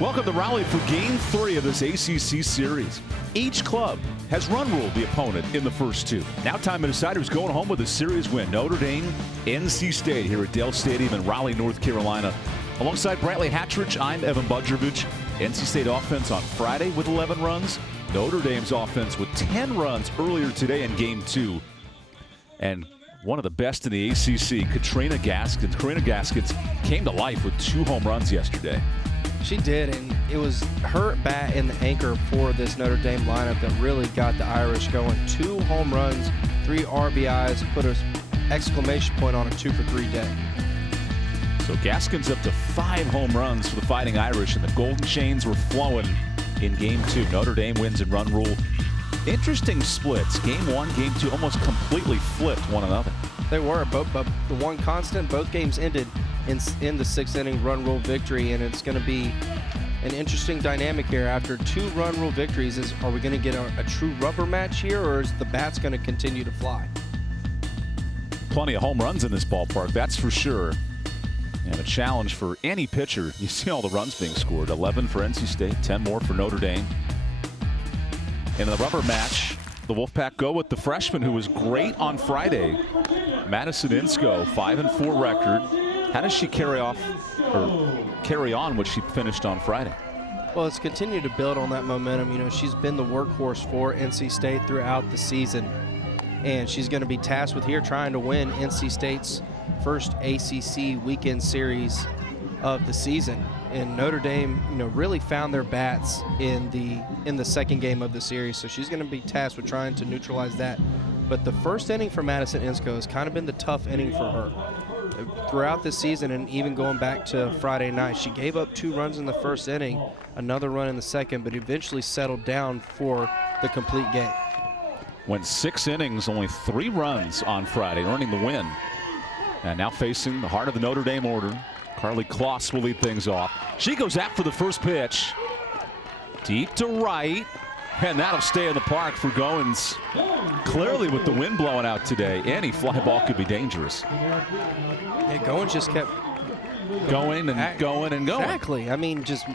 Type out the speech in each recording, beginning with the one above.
Welcome to Raleigh for Game 3 of this ACC series. Each club has run-ruled the opponent in the first two. Now time to decide who's going home with a series win. Notre Dame, NC State here at Dell Stadium in Raleigh, North Carolina. Alongside Brantley Hatridge, I'm Evan Budrovich. NC State offense on Friday with 11 runs. Notre Dame's offense with 10 runs earlier today in Game 2. And one of the best in the ACC, Katrina Gaskins. Karina Gaskins came to life with 2 home runs yesterday. She did, and it was her bat and the anchor for this Notre Dame lineup that really got the Irish going. 2 home runs, 3 RBIs, put an exclamation point on a 2-for-3 day. So Gaskins up to 5 home runs for the Fighting Irish, and the Golden Chains were flowing in Game 2. Notre Dame wins in run rule. Interesting splits. Game 1, Game 2 almost completely flipped one another. They were, but the one constant, both games ended in the 6th inning run rule victory, and it's going to be an interesting dynamic here. After 2 run rule victories, are we going to get a true rubber match here, or is the bats going to continue to fly? Plenty of home runs in this ballpark, that's for sure. And a challenge for any pitcher. You see all the runs being scored. 11 for NC State, 10 more for Notre Dame. In the rubber match, the Wolfpack go with the freshman who was great on Friday. Madison Insco, 5-4 record. How does she carry on what she finished on Friday? Well, it's continued to build on that momentum. You know, she's been the workhorse for NC State throughout the season, and she's going to be tasked with here trying to win NC State's first ACC weekend series of the season. And Notre Dame, you know, really found their bats in the second game of the series, so she's going to be tasked with trying to neutralize that. But the first inning for Madison Insco has kind of been the tough inning for her. Throughout this season, and even going back to Friday night, she gave up 2 runs in the first inning, another run in the second, but eventually settled down for the complete game. Went 6 innings, only 3 runs on Friday, earning the win. And now facing the heart of the Notre Dame order, Carly Kloss will lead things off. She goes after the first pitch. Deep to right. And that'll stay in the park for Goins. Clearly with the wind blowing out today, any fly ball could be dangerous. Yeah, Goins just kept going and going and going. Exactly. I mean, just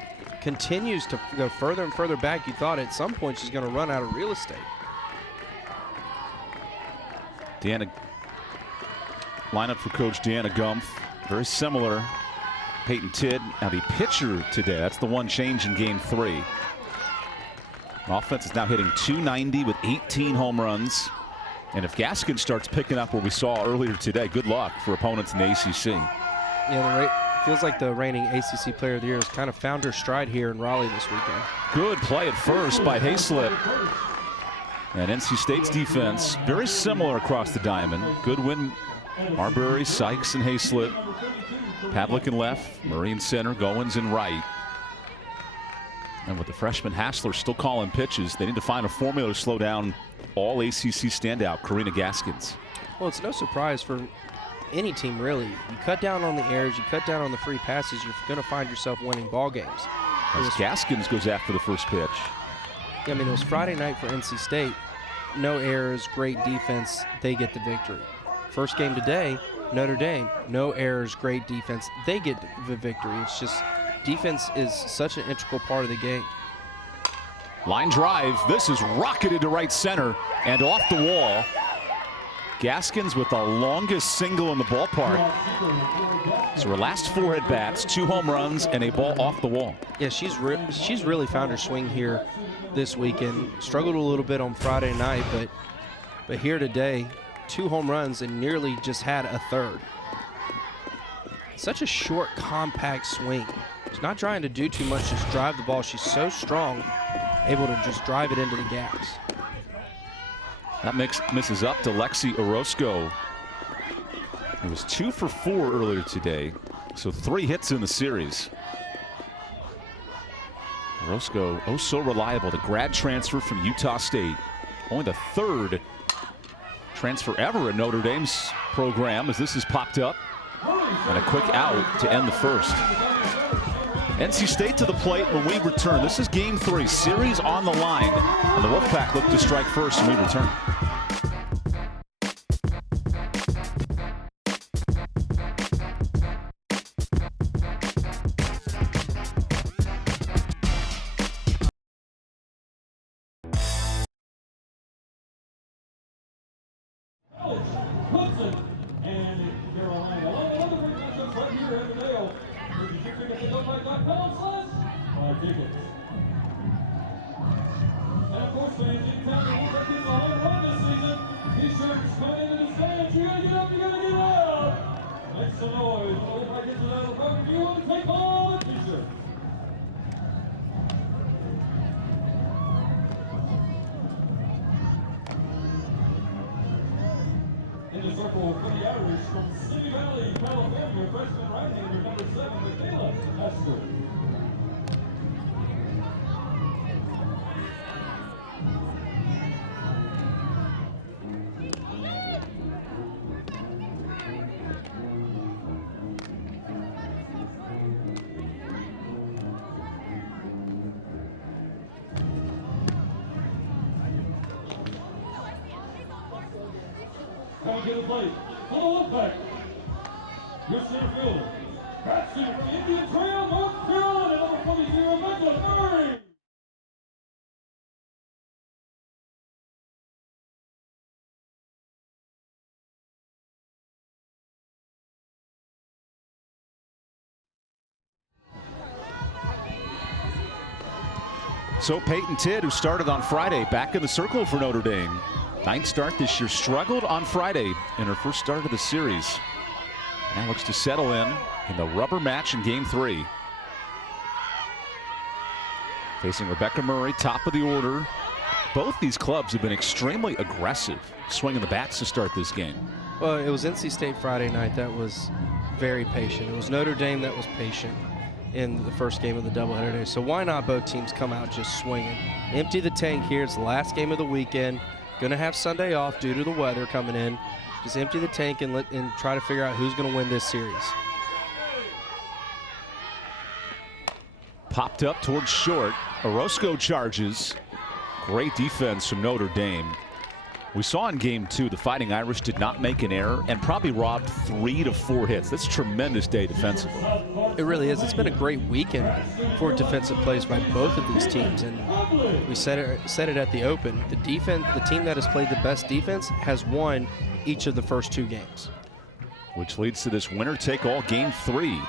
continues to go further and further back. You thought at some point she's going to run out of real estate. Deanna, lineup for Coach Deanna Gumpf. Very similar. Peyton Tidd. Now the pitcher today, that's the one change in Game 3. Offense is now hitting .290 with 18 home runs. And if Gaskins starts picking up what we saw earlier today, good luck for opponents in the ACC. Yeah, feels like the reigning ACC Player of the Year has kind of found her stride here in Raleigh this weekend. Good play at first by Hayslip. And NC State's defense, very similar across the diamond. Good win, Marbury, Sykes, and Hayslip. Pavlik in left, Murray in center, Goins in right. And with the freshman Hassler still calling pitches, they need to find a formula to slow down all ACC standout Karina Gaskins. Well, it's no surprise for any team, really. You cut down on the errors, you cut down on the free passes, you're going to find yourself winning ball games. As Gaskins goes after the first pitch. Yeah, I mean, it was Friday night for NC State. No errors, great defense, they get the victory. First game today, Notre Dame, no errors, great defense, they get the victory. It's just defense is such an integral part of the game. Line drive. This is rocketed to right center and off the wall. Gaskins with the longest single in the ballpark. So her last 4 at-bats, 2 home runs, and a ball off the wall. Yeah, she's really found her swing here this weekend. Struggled a little bit on Friday night, but here today, 2 home runs and nearly just had a third. Such a short, compact swing. She's not trying to do too much, just drive the ball. She's so strong, able to just drive it into the gaps. That misses up to Lexi Orozco. It was 2 for 4 earlier today, so 3 hits in the series. Orozco, oh so reliable, the grad transfer from Utah State. Only the 3rd transfer ever in Notre Dame's program as this has popped up. And a quick out to end the first. NC State to the plate when we return. This is Game 3, series on the line. And the Wolfpack look to strike first when we return. And of course, fans, anytime the Wolves get a home run this season, t-shirts coming into the stands. You gotta get up, you gotta get out. Make some noise. Everybody gets it out of the park. If you want to take all the t-shirts. In the circle for the Irish from Simi Valley, California, freshman right-hander number 7, Michaela Hester. Coming to the plate, full of back. Your center fielder, Patsy from the Indian Trail, North Carolina, number 43, Rebecca Murray. So Peyton Tidd, who started on Friday, back in the circle for Notre Dame. 9th start this year, struggled on Friday in her first start of the series. Now looks to settle in the rubber match in Game 3. Facing Rebecca Murray, top of the order. Both these clubs have been extremely aggressive, swinging the bats to start this game. Well, it was NC State Friday night that was very patient. It was Notre Dame that was patient in the first game of the doubleheader day. So why not both teams come out just swinging? Empty the tank here. It's the last game of the weekend. Going to have Sunday off due to the weather coming in. Just empty the tank and try to figure out who's going to win this series. Popped up towards short. Orozco charges. Great defense from Notre Dame. We saw in Game 2 the Fighting Irish did not make an error and probably robbed 3 to 4 hits. That's a tremendous day defensively. It really is. It's been a great weekend for defensive plays by both of these teams, and we said it at the open. The team that has played the best defense has won each of the first 2 games. Which leads to this winner-take-all Game 3.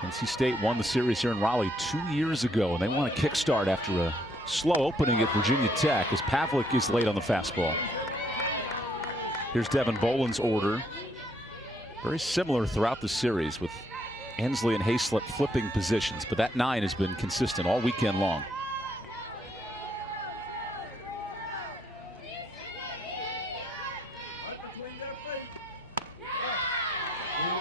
NC State won the series here in Raleigh 2 years ago, and they want a kickstart after a slow opening at Virginia Tech as Pavlik is late on the fastball. Here's Devin Boland's order. Very similar throughout the series with Ensley and Hayslip flipping positions, but that 9 has been consistent all weekend long.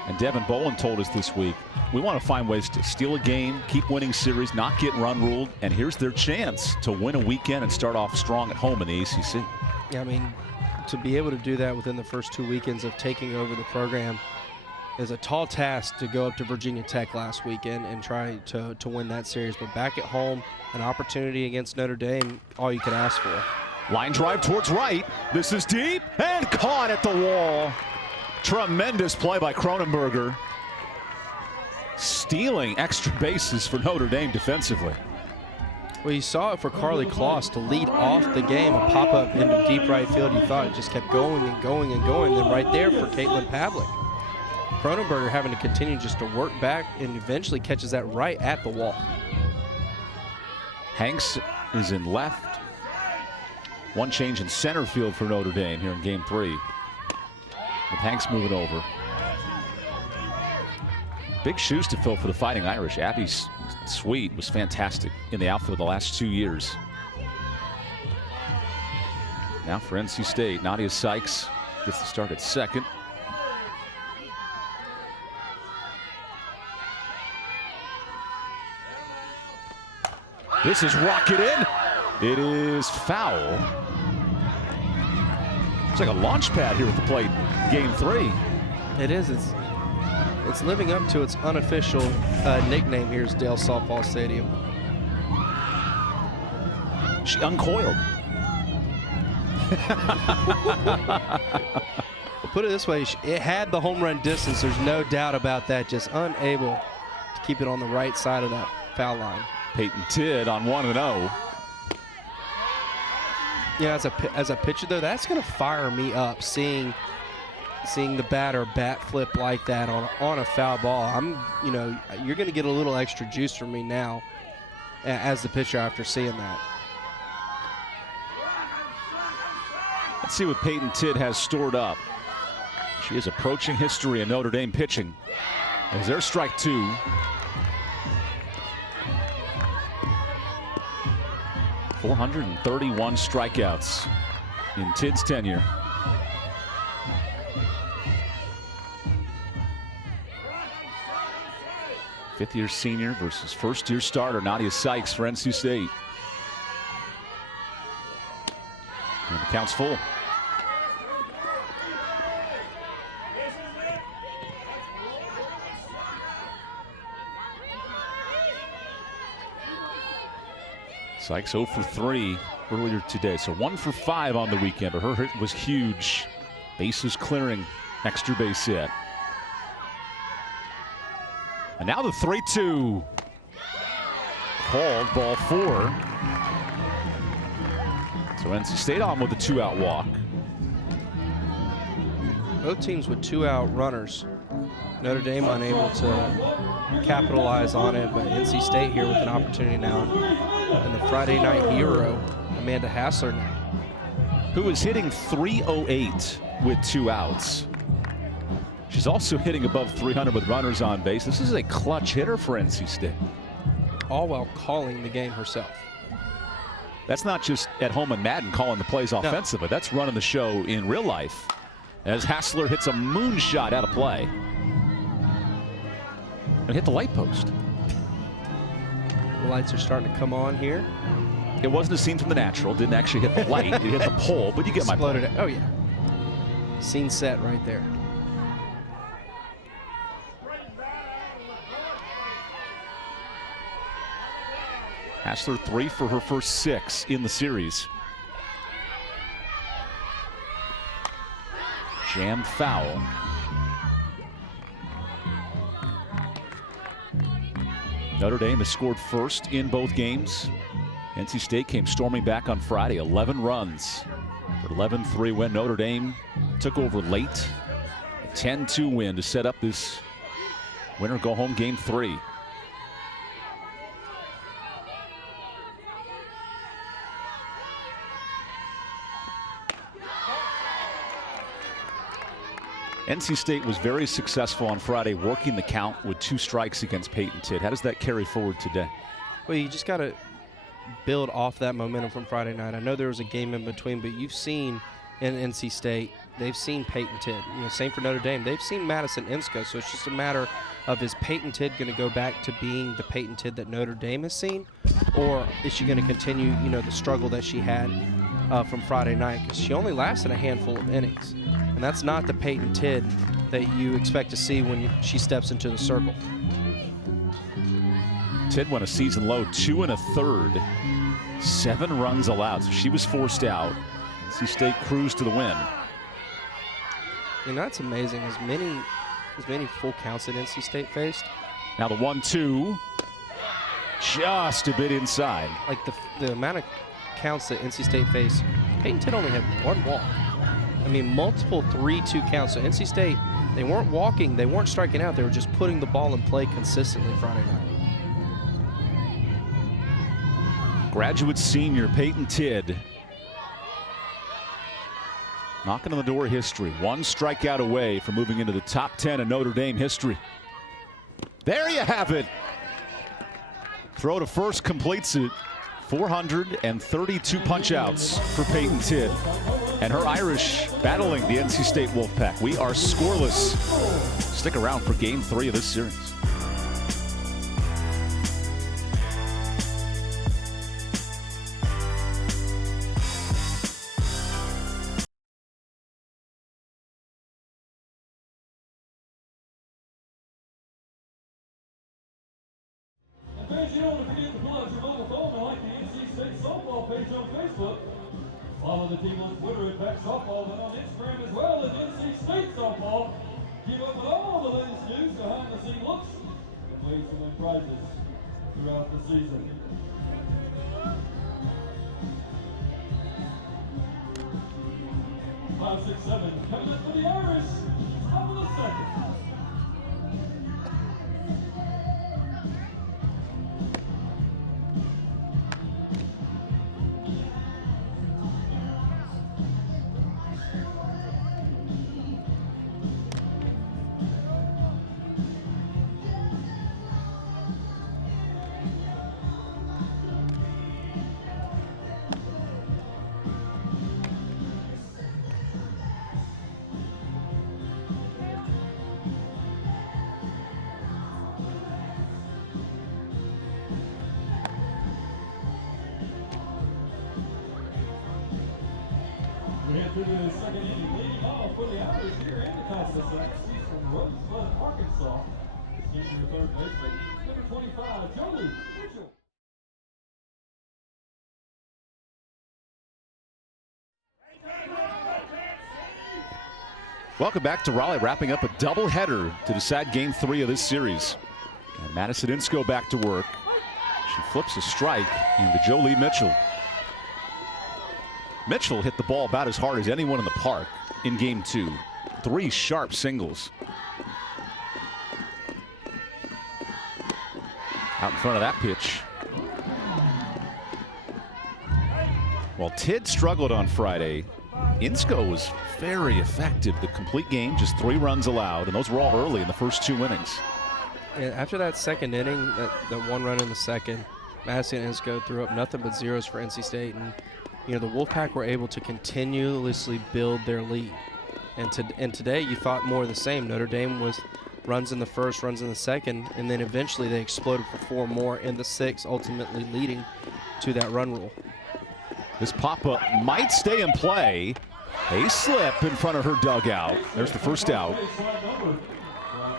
And Devin Boland told us this week, we want to find ways to steal a game, keep winning series, not get run ruled, and here's their chance to win a weekend and start off strong at home in the ACC. Yeah, I mean, to be able to do that within the first 2 weekends of taking over the program is a tall task to go up to Virginia Tech last weekend and try to win that series. But back at home, an opportunity against Notre Dame, all you could ask for. Line drive towards right. This is deep and caught at the wall. Tremendous play by Cronenberger. Stealing extra bases for Notre Dame defensively. Well, you saw it for Carly Kloss to lead off the game, a pop-up into deep right field. You thought it just kept going and going and going. Then right there for Caitlin Pavlik. Cronenberger having to continue just to work back and eventually catches that right at the wall. Hanks is in left. One change in center field for Notre Dame here in Game 3. With Hanks moving over. Big shoes to fill for the Fighting Irish. Abby Sweet was fantastic in the outfield the last 2 years. Now for NC State, Nadia Sykes gets the start at second. This is rocketed in. It is foul. It's like a launch pad here at the plate. Game 3. It is. It's living up to its unofficial nickname here is Dale Softball Stadium. She uncoiled. Well, put it this way, it had the home run distance. There's no doubt about that. Just unable to keep it on the right side of that foul line. Peyton Tidd on 1-0. Yeah, as a pitcher though, that's going to fire me up seeing seeing the batter bat flip like that on a foul ball, you're going to get a little extra juice from me now as the pitcher after seeing that. Let's see what Peyton Tidd has stored up. She is approaching history in Notre Dame pitching. As their strike 2. .431 strikeouts in Tidd's tenure. Fifth-year senior versus first-year starter Nadia Sykes for NC State. And the count's full. Sykes 0 for 3 earlier today, so 1 for 5 on the weekend, but her hit was huge. Bases clearing, extra base hit. And now the 3-2. Called ball 4. So NC State on with a 2-out walk. Both teams with 2-out runners. Notre Dame unable to capitalize on it, but NC State here with an opportunity now. And the Friday night hero, Amanda Hassler now, who is hitting .308 with 2 outs. She's also hitting above .300 with runners on base. This is a clutch hitter for NC State. All while calling the game herself. That's not just at home in Madden calling the plays offensively. That's running the show in real life. As Hassler hits a moonshot out of play. And hit the light post. The lights are starting to come on here. It wasn't a scene from the natural. Didn't actually hit the light. It hit the pole, but you get my point. Oh, yeah. Scene set right there. Hassler 3 for her first 6 in the series. Jammed foul. Notre Dame has scored first in both games. NC State came storming back on Friday, 11 runs. For 11-3 win, Notre Dame took over late. A 10-2 win to set up this winner-go-home Game 3. NC State was very successful on Friday working the count with 2 strikes against Peyton Tidd. How does that carry forward today? Well, you just got to build off that momentum from Friday night. I know there was a game in between, but you've seen in NC State, they've seen Peyton Tidd. Same for Notre Dame. They've seen Madison Insco, so it's just a matter of, is Peyton Tidd going to go back to being the Peyton Tidd that Notre Dame has seen, or is she going to continue, the struggle that she had from Friday night? Because she only lasted a handful of innings. And that's not the Peyton Tidd that you expect to see when she steps into the circle. Tidd went a season low 2 1/3, 7 runs allowed. So she was forced out. NC State cruised to the win. That's amazing. As many full counts that NC State faced. Now the 1-2, just a bit inside. Like the amount of counts that NC State faced, Peyton Tidd only had 1 walk. Multiple 3-2 counts. So NC State, they weren't walking, they weren't striking out, they were just putting the ball in play consistently Friday night. Graduate senior Peyton Tidd knocking on the door of history. 1 strikeout away from moving into the top 10 in Notre Dame history. There you have it. Throw to first completes it. 432 punch-outs for Peyton Tidd. And her Irish battling the NC State Wolfpack. We are scoreless. Stick around for Game 3 of this series. Follow the team on Twitter at Beck Softball and on Instagram as well as NC State Softball. Keep up with all the latest news, behind the scene looks, and ways to win prizes throughout the season. Five, 6, 7, coming up for the Irish. to the second inning, leading off for the Irish here in the contest. He's from Rosebud, Arkansas. He's the third baseman, number 25, Joey Mitchell. Welcome back to Raleigh, wrapping up a doubleheader to decide Game 3 of this series. And Madison Insko back to work. She flips a strike into Jolie Mitchell. Mitchell hit the ball about as hard as anyone in the park in Game 2. 3 sharp singles. Out in front of that pitch. While Tidd struggled on Friday, Insko was very effective. The complete game, just 3 runs allowed, and those were all early in the first 2 innings. And after that second inning, that 1 run in the second, Madison Insko threw up nothing but zeros for NC State, and the Wolfpack were able to continuously build their lead. And today, you thought more of the same. Notre Dame was runs in the first, runs in the second, and then eventually they exploded for 4 more in the 6th, ultimately leading to that run rule. This pop-up might stay in play. A slip in front of her dugout. There's the first out.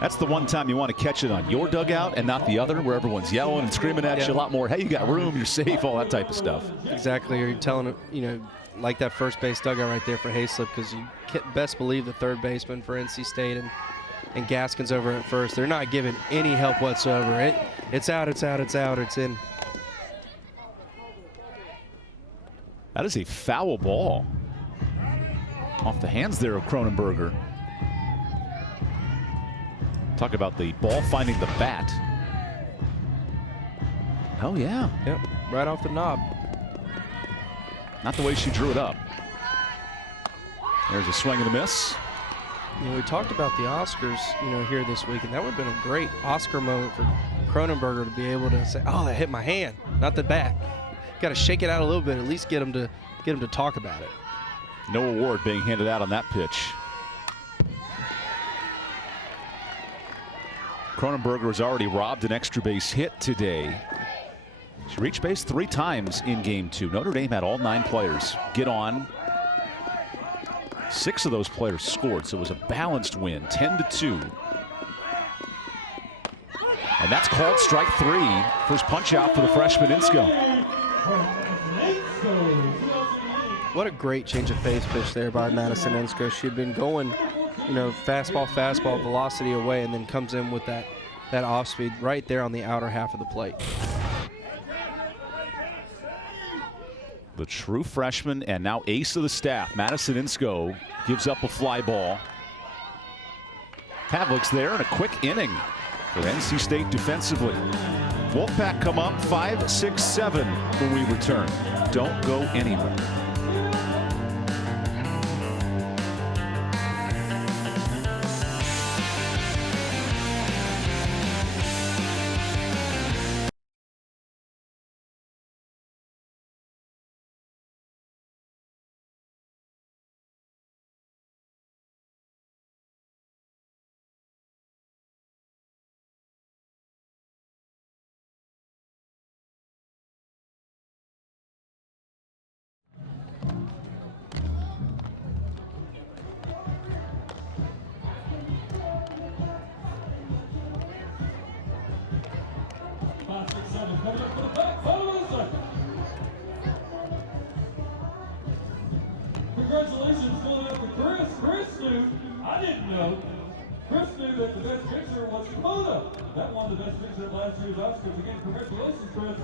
That's the one time you want to catch it on your dugout and not the other, where everyone's yelling and screaming at you a lot more. Hey, you got room, you're safe, all that type of stuff. Exactly. You're telling it, like that first base dugout right there for Hayslip, because you best believe the third baseman for NC State and Gaskin's over at first. They're not giving any help whatsoever. It's out, it's out, it's out, it's in. That is a foul ball. Off the hands there of Cronenberger. Talk about the ball finding the bat. Oh, yeah. Yep, right off the knob. Not the way she drew it up. There's a swing and a miss. We talked about the Oscars, here this week, and that would have been a great Oscar moment for Cronenberger to be able to say, "Oh, that hit my hand, not the bat." Got to shake it out a little bit, at least get him to talk about it. No award being handed out on that pitch. Cronenberger has already robbed an extra base hit today. She reached base 3 times in Game 2. Notre Dame had all 9 players get on. 6 of those players scored, so it was a balanced win, 10-2. And that's called strike 3. First punch out for the freshman Insko. What a great change of pace pitch there by Madison Insko. She had been going, fastball, velocity away, and then comes in with that off speed right there on the outer half of the plate. The true freshman and now ace of the staff, Madison Insko, gives up a fly ball. Havlic's there in a quick inning for NC State defensively. Wolfpack come up 5-6-7 when we return. Don't go anywhere. Coming up for the back, bottom of the second. Congratulations going up to Chris. Chris knew, I didn't know, Chris knew that the best pitcher was Shimoda. That won the best pitcher at last year's Oscars. Again, congratulations, Chris.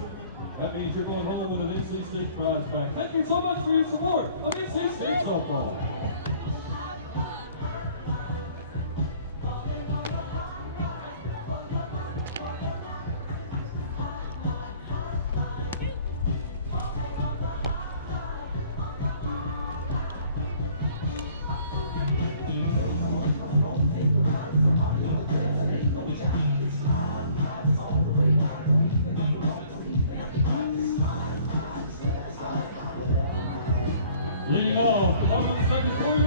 That means you're going home with an NC State prize back. Thank you so much for your support of NC State softball. Leading off, the bottom of the second quarter,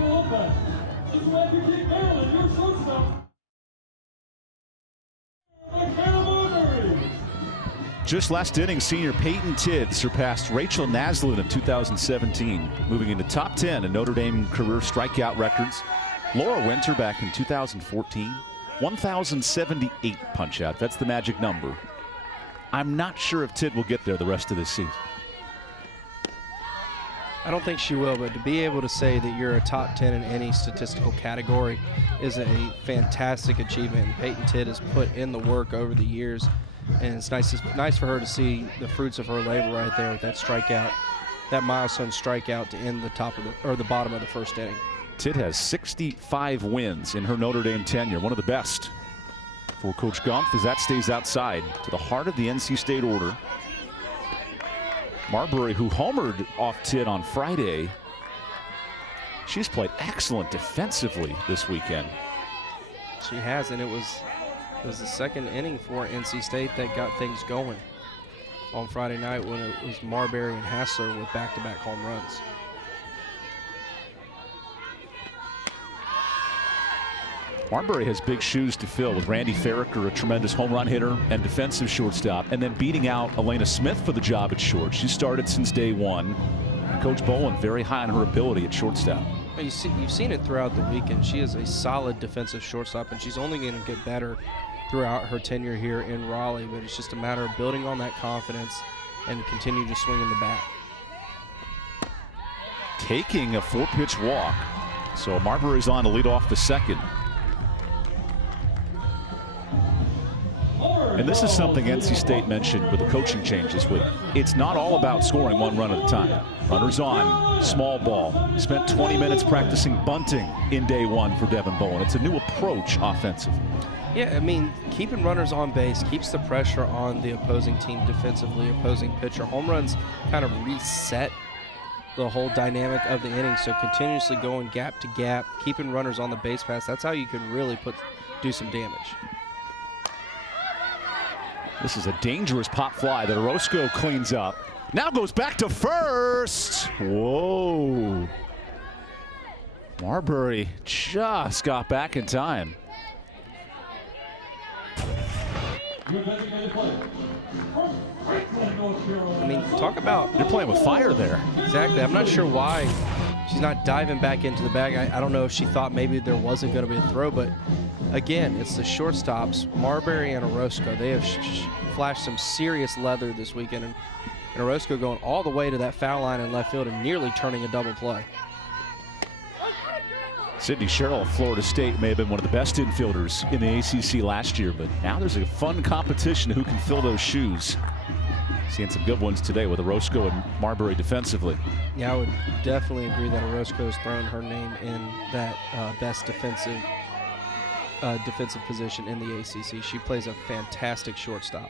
Just last inning, senior Peyton Tidd surpassed Rachel Naslin in 2017, moving into top 10 in Notre Dame career strikeout records. Laura Winter back in 2014, 1,078 punch out. That's the magic number. I'm not sure if Tidd will get there the rest of this season. I don't think she will, but to be able to say that you're a top 10 in any statistical category is a fantastic achievement. Peyton Tidd has put in the work over the years, and it's nice for her to see the fruits of her labor right there with that strikeout, that milestone strikeout to end the bottom of the first inning. Tidd has 65 wins in her Notre Dame tenure, one of the best for Coach Gumpf as that stays outside to the heart of the NC State order. Marbury, who homered off Tidd on Friday, she's played excellent defensively this weekend. She has, and it was the second inning for NC State that got things going on Friday night when it was Marbury and Hassler with back-to-back home runs. Marbury has big shoes to fill with Randy Farricker, a tremendous home run hitter and defensive shortstop, and then beating out Elena Smith for the job at short. She started since day one, and Coach Bowen very high on her ability at shortstop. You've seen it throughout the weekend. She is a solid defensive shortstop, and she's only going to get better throughout her tenure here in Raleigh, but it's just a matter of building on that confidence and continue to swing in the bat. Taking a 4-pitch walk, so Marbury's on to lead off the second. And this is something NC State mentioned with the coaching change this week. It's not all about scoring one run at a time. Runners on, small ball. Spent 20 minutes practicing bunting in day one for Devin Bowen. It's a new approach offensively. Yeah, I mean, keeping runners on base keeps the pressure on the opposing team defensively, opposing pitcher. Home runs kind of reset the whole dynamic of the inning, so continuously going gap to gap, keeping runners on the base pass, that's how you can really do some damage. This is a dangerous pop fly that Orozco cleans up. Now goes back to first. Whoa. Marbury just got back in time. I mean, talk about... They're playing with fire there. Exactly. I'm not sure why she's not diving back into the bag. I don't know if she thought maybe there wasn't going to be a throw, but again, it's the shortstops, Marbury and Orozco. They have flashed some serious leather this weekend, and Orozco going all the way to that foul line in left field and nearly turning a double play. Sydney Sherrill of Florida State may have been one of the best infielders in the ACC last year, but now there's a fun competition who can fill those shoes. Seeing some good ones today with Orozco and Marbury defensively. Yeah, I would definitely agree that Orozco has thrown her name in that best defensive position in the ACC. She plays a fantastic shortstop.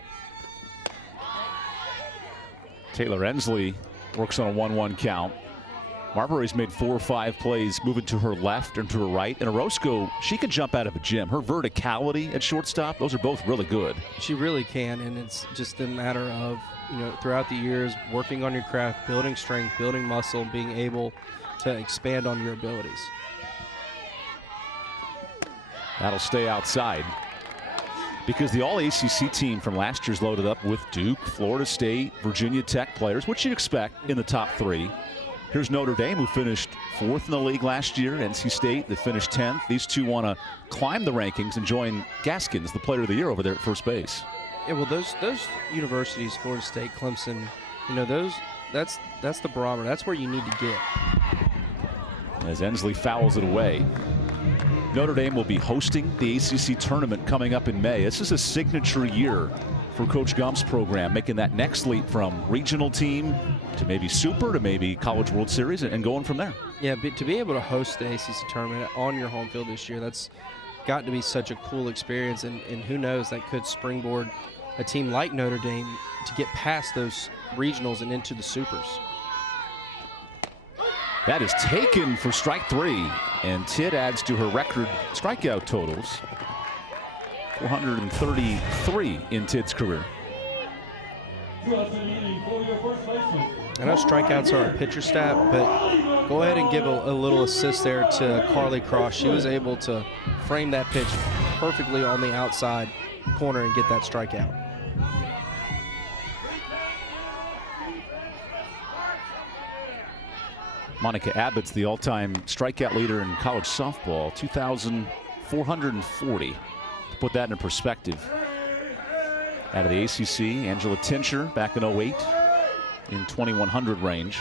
Taylor Ensley works on a 1-1 count. Marbury's made 4 or 5 plays moving to her left and to her right. And Orozco, she can jump out of a gym. Her verticality at shortstop, those are both really good. She really can, and it's just a matter of, throughout the years, working on your craft, building strength, building muscle, and being able to expand on your abilities. That'll stay outside because the All-ACC team from last year's loaded up with Duke, Florida State, Virginia Tech players, which you'd expect in the top 3. Here's Notre Dame, who finished 4th in the league last year. NC State, they finished 10th. These two want to climb the rankings and join Gaskins, the player of the year over there at first base. Yeah, well, those universities, Florida State, Clemson, that's the barometer. That's where you need to get. As Ensley fouls it away. Notre Dame will be hosting the ACC tournament coming up in May. This is a signature year for Coach Gumpf's program, making that next leap from regional team to maybe Super to maybe College World Series and going from there. Yeah, but to be able to host the ACC tournament on your home field this year, that's got to be such a cool experience, and who knows, that could springboard a team like Notre Dame to get past those regionals and into the Supers. That is taken for strike 3, and Tidd adds to her record strikeout totals. 433 in Tidd's career. I know strikeouts are a pitcher stat, but go ahead and give a little assist there to Carly Cross. She was able to frame that pitch perfectly on the outside corner and get that strikeout. Monica Abbott's the all-time strikeout leader in college softball, 2,440. To put that in perspective, out of the ACC, Angela Tincher back in 08 in 2,100 range.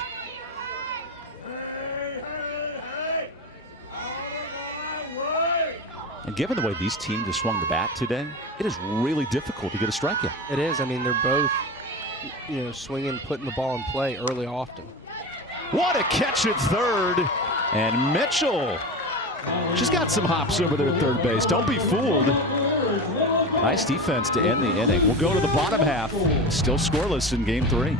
And given the way these teams have swung the bat today, it is really difficult to get a strikeout. It is. I mean, they're both, swinging, putting the ball in play early often. What a catch at third. And Mitchell, she's got some hops over there at third base. Don't be fooled. Nice defense to end the inning. We'll go to the bottom half. Still scoreless in game 3.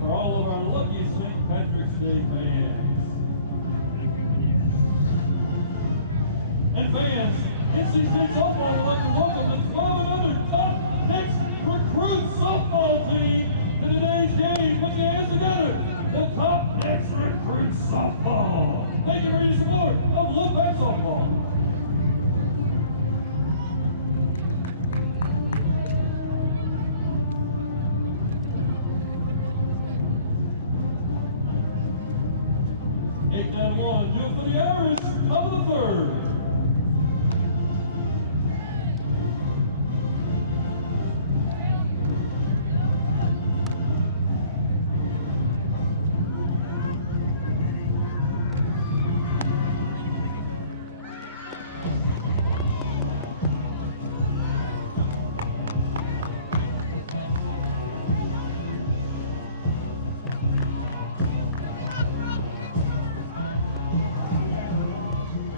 For all of our lucky St. Patrick's Day fans. And fans, NC State softball would like to welcome the 12 top next recruit softball team to today's game. Put your hands together. The top next recruit softball. Thank you for your support of Wolfpack softball. Eight down one, do it for the Irish, top of the third.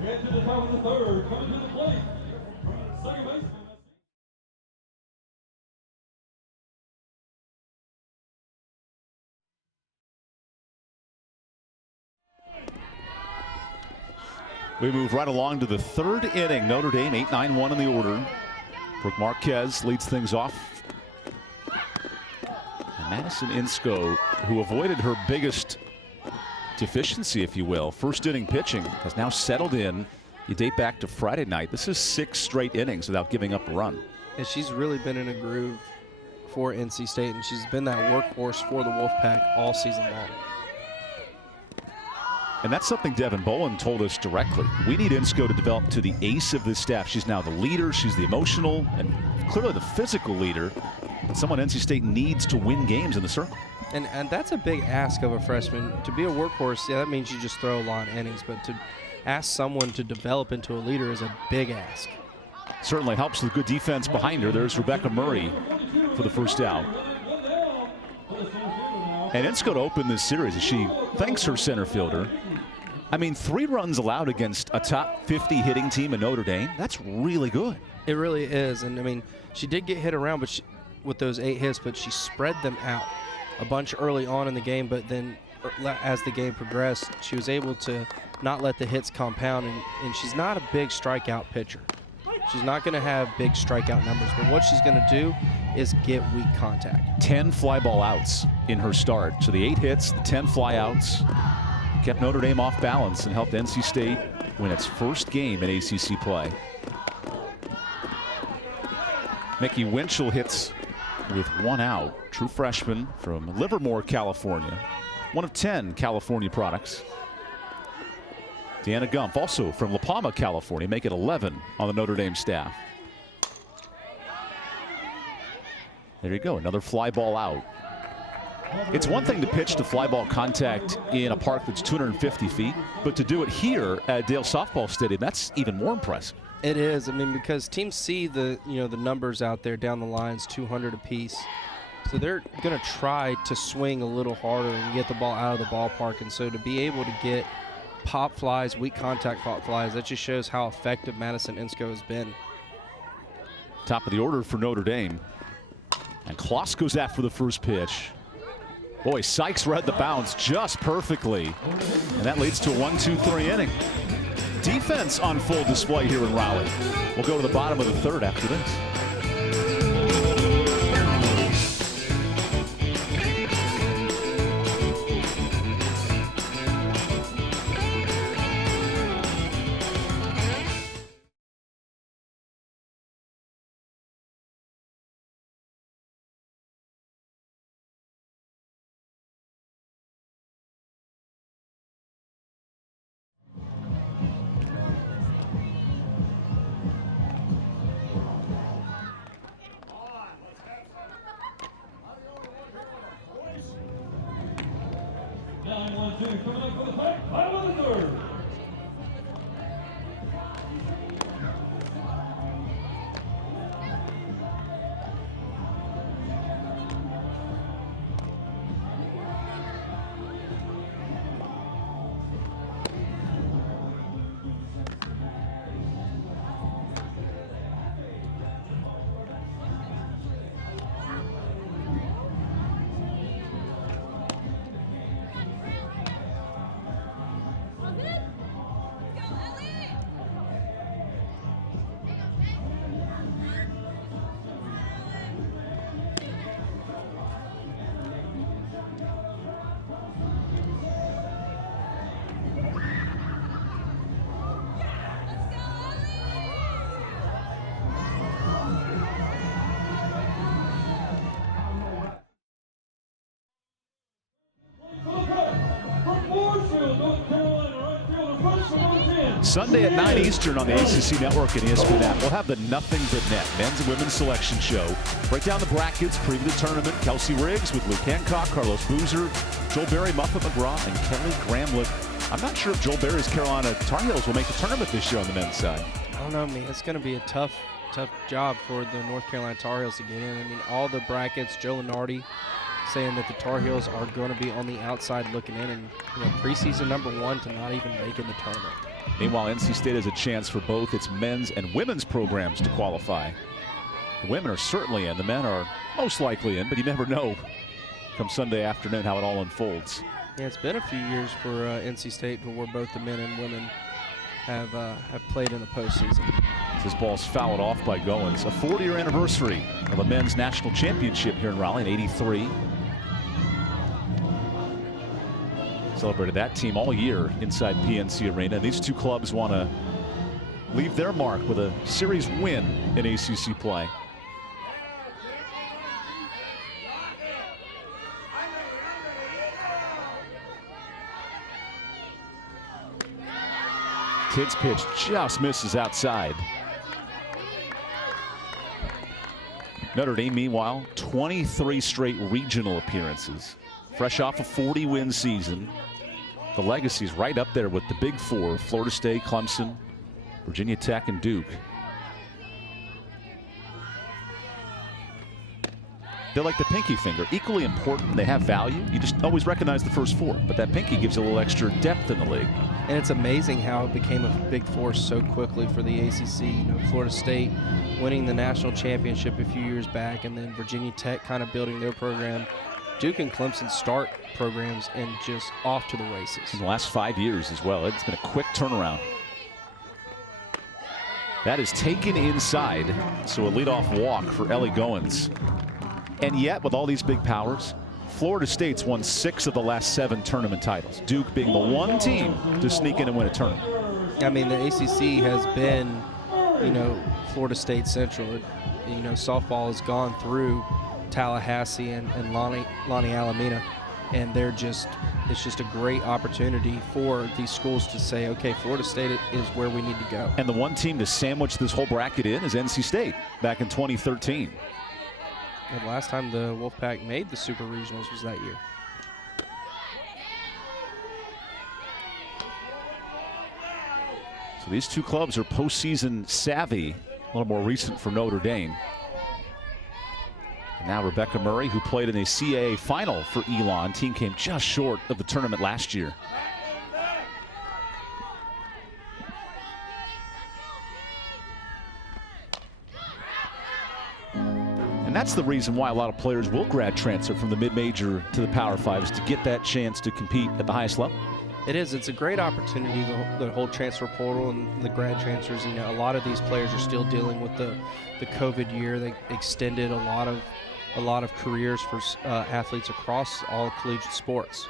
Head to the top of the third, coming to the plate. Second baseman. We move right along to the third inning. Notre Dame 8-9-1 in the order. Brooke Marquez leads things off. And Madison Insco, who avoided her biggest deficiency, if you will, first inning pitching, has now settled in. You date back to Friday night. This is 6 straight innings without giving up a run. And she's really been in a groove for NC State, and she's been that workhorse for the Wolfpack all season long. And that's something Devin Bowen told us directly. We need Insco to develop to the ace of this staff. She's now the leader. She's the emotional and clearly the physical leader. And someone NC State needs to win games in the circle. And that's a big ask of a freshman. To be a workhorse, yeah, that means you just throw a lot of innings. But to ask someone to develop into a leader is a big ask. Certainly helps with good defense behind her. There's Rebecca Murray for the first out. And Insco to open this series as she thanks her center fielder. I mean, 3 runs allowed against a top 50 hitting team in Notre Dame. That's really good. It really is. And, I mean, she did get hit around with those 8 hits, but she spread them out a bunch early on in the game. But then as the game progressed, she was able to not let the hits compound. And she's not a big strikeout pitcher. She's not going to have big strikeout numbers. But what she's going to do is get weak contact. 10 fly ball outs in her start. So the 8 hits, the 10 fly outs, kept Notre Dame off balance and helped NC State win its first game in ACC play. Mickey Winchell hits with 1 out. True freshman from Livermore, California. One of 10 California products. Deanna Gumpf, also from La Palma, California, make it 11 on the Notre Dame staff. There you go, another fly ball out. It's one thing to pitch to fly ball contact in a park that's 250 feet, but to do it here at Dale Softball Stadium, that's even more impressive. It is. I mean, because teams see the the numbers out there down the lines, 200 apiece. So they're going to try to swing a little harder and get the ball out of the ballpark. And so to be able to get pop flies, weak contact pop flies, that just shows how effective Madison Insco has been. Top of the order for Notre Dame. And Kloss goes after the first pitch. Boy, Sykes read the bounce just perfectly. And that leads to a 1-2-3 inning. Defense on full display here in Raleigh. We'll go to the bottom of the third after this. Sunday at 9 Eastern on the ACC Network and ESPN app, we'll have the Nothing But Net men's and women's selection show. Break down the brackets, preview the tournament. Kelsey Riggs with Luke Hancock, Carlos Boozer, Joel Berry, Muffet McGraw, and Kelly Gramlich. I'm not sure if Joel Berry's Carolina Tar Heels will make the tournament this year on the men's side. I don't know, man. It's going to be a tough job for the North Carolina Tar Heels to get in. I mean, all the brackets, Joe Lenardi saying that the Tar Heels are going to be on the outside looking in, and preseason #1 to not even make in the tournament. Meanwhile, NC State has a chance for both its men's and women's programs to qualify. The women are certainly in. The men are most likely in, but you never know come Sunday afternoon how it all unfolds. Yeah, it's been a few years for NC State where both the men and women have played in the postseason. This ball's fouled off by Goins. A 40-year anniversary of a men's national championship here in Raleigh in '83. Celebrated that team all year inside PNC Arena. These two clubs want to leave their mark with a series win in ACC play. Tidd's pitch just misses outside. Notre Dame, meanwhile, 23 straight regional appearances. Fresh off a 40-win season. The legacy's right up there with the Big Four: Florida State, Clemson, Virginia Tech, and Duke. They're like the pinky finger, equally important. They have value. You just always recognize the first four, but that pinky gives you a little extra depth in the league. And it's amazing how it became a big force so quickly for the ACC. Florida State winning the national championship a few years back, and then Virginia Tech kind of building their program. Duke and Clemson start programs and just off to the races. In the last 5 years as well, it's been a quick turnaround. That is taken inside, so a leadoff walk for Ellie Goins. And yet, with all these big powers, Florida State's won 6 of the last 7 tournament titles. Duke being the one team to sneak in and win a tournament. I mean, the ACC has been, Florida State Central. Softball has gone through Tallahassee and Lonnie Alameda, and it's just a great opportunity for these schools to say, okay, Florida State is where we need to go. And the one team to sandwich this whole bracket in is NC State back in 2013. And last time the Wolfpack made the Super Regionals was that year. So these two clubs are postseason savvy, a little more recent for Notre Dame. And now Rebecca Murray, who played in a CAA final for Elon. Team came just short of the tournament last year. And that's the reason why a lot of players will grad transfer from the mid-major to the Power Five, is to get that chance to compete at the highest level. It is. It's a great opportunity, the whole transfer portal and the grad transfers. A lot of these players are still dealing with the COVID year. They extended a lot of careers for athletes across all collegiate sports.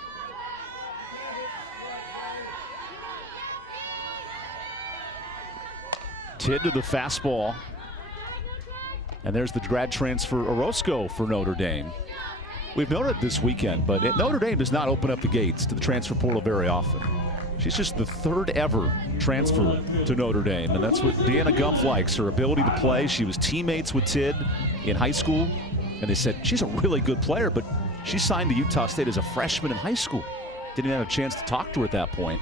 Tidd to the fastball. And there's the grad transfer Orozco for Notre Dame. We've noted this weekend, but Notre Dame does not open up the gates to the transfer portal very often. She's just the 3rd ever transfer to Notre Dame, and that's what Deanna Gumpf likes, her ability to play. She was teammates with Tidd in high school, and they said she's a really good player, but she signed to Utah State as a freshman in high school. Didn't have a chance to talk to her at that point.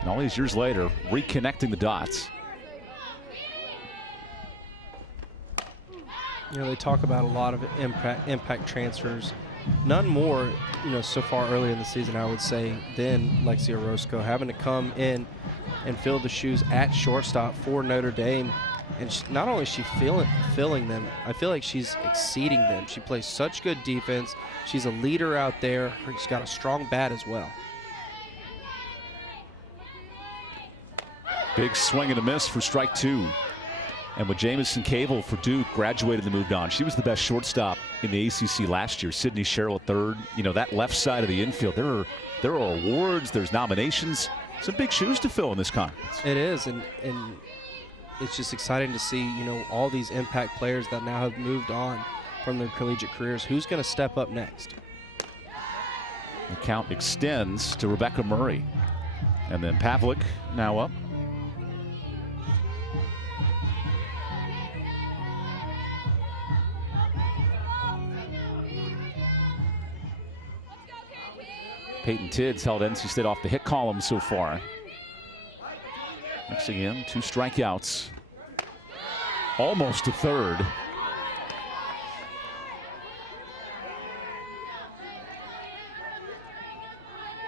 And all these years later, reconnecting the dots. They talk about a lot of impact transfers. None more, so far early in the season, I would say, than Lexi Orozco, having to come in and fill the shoes at shortstop for Notre Dame. And not only is she filling them, I feel like she's exceeding them. She plays such good defense. She's a leader out there. She's got a strong bat as well. Big swing and a miss for strike 2. And with Jamison Cable for Duke graduated and moved on, she was the best shortstop in the ACC last year. Sydney Sherrill at 3rd. That left side of the infield, there are awards, there's nominations, some big shoes to fill in this conference. It is, and it's just exciting to see, all these impact players that now have moved on from their collegiate careers. Who's going to step up next? The count extends to Rebecca Murray. And then Pavlik now up. Peyton Tidd's held NC State off the hit column so far. Next again, 2 strikeouts. Almost a third.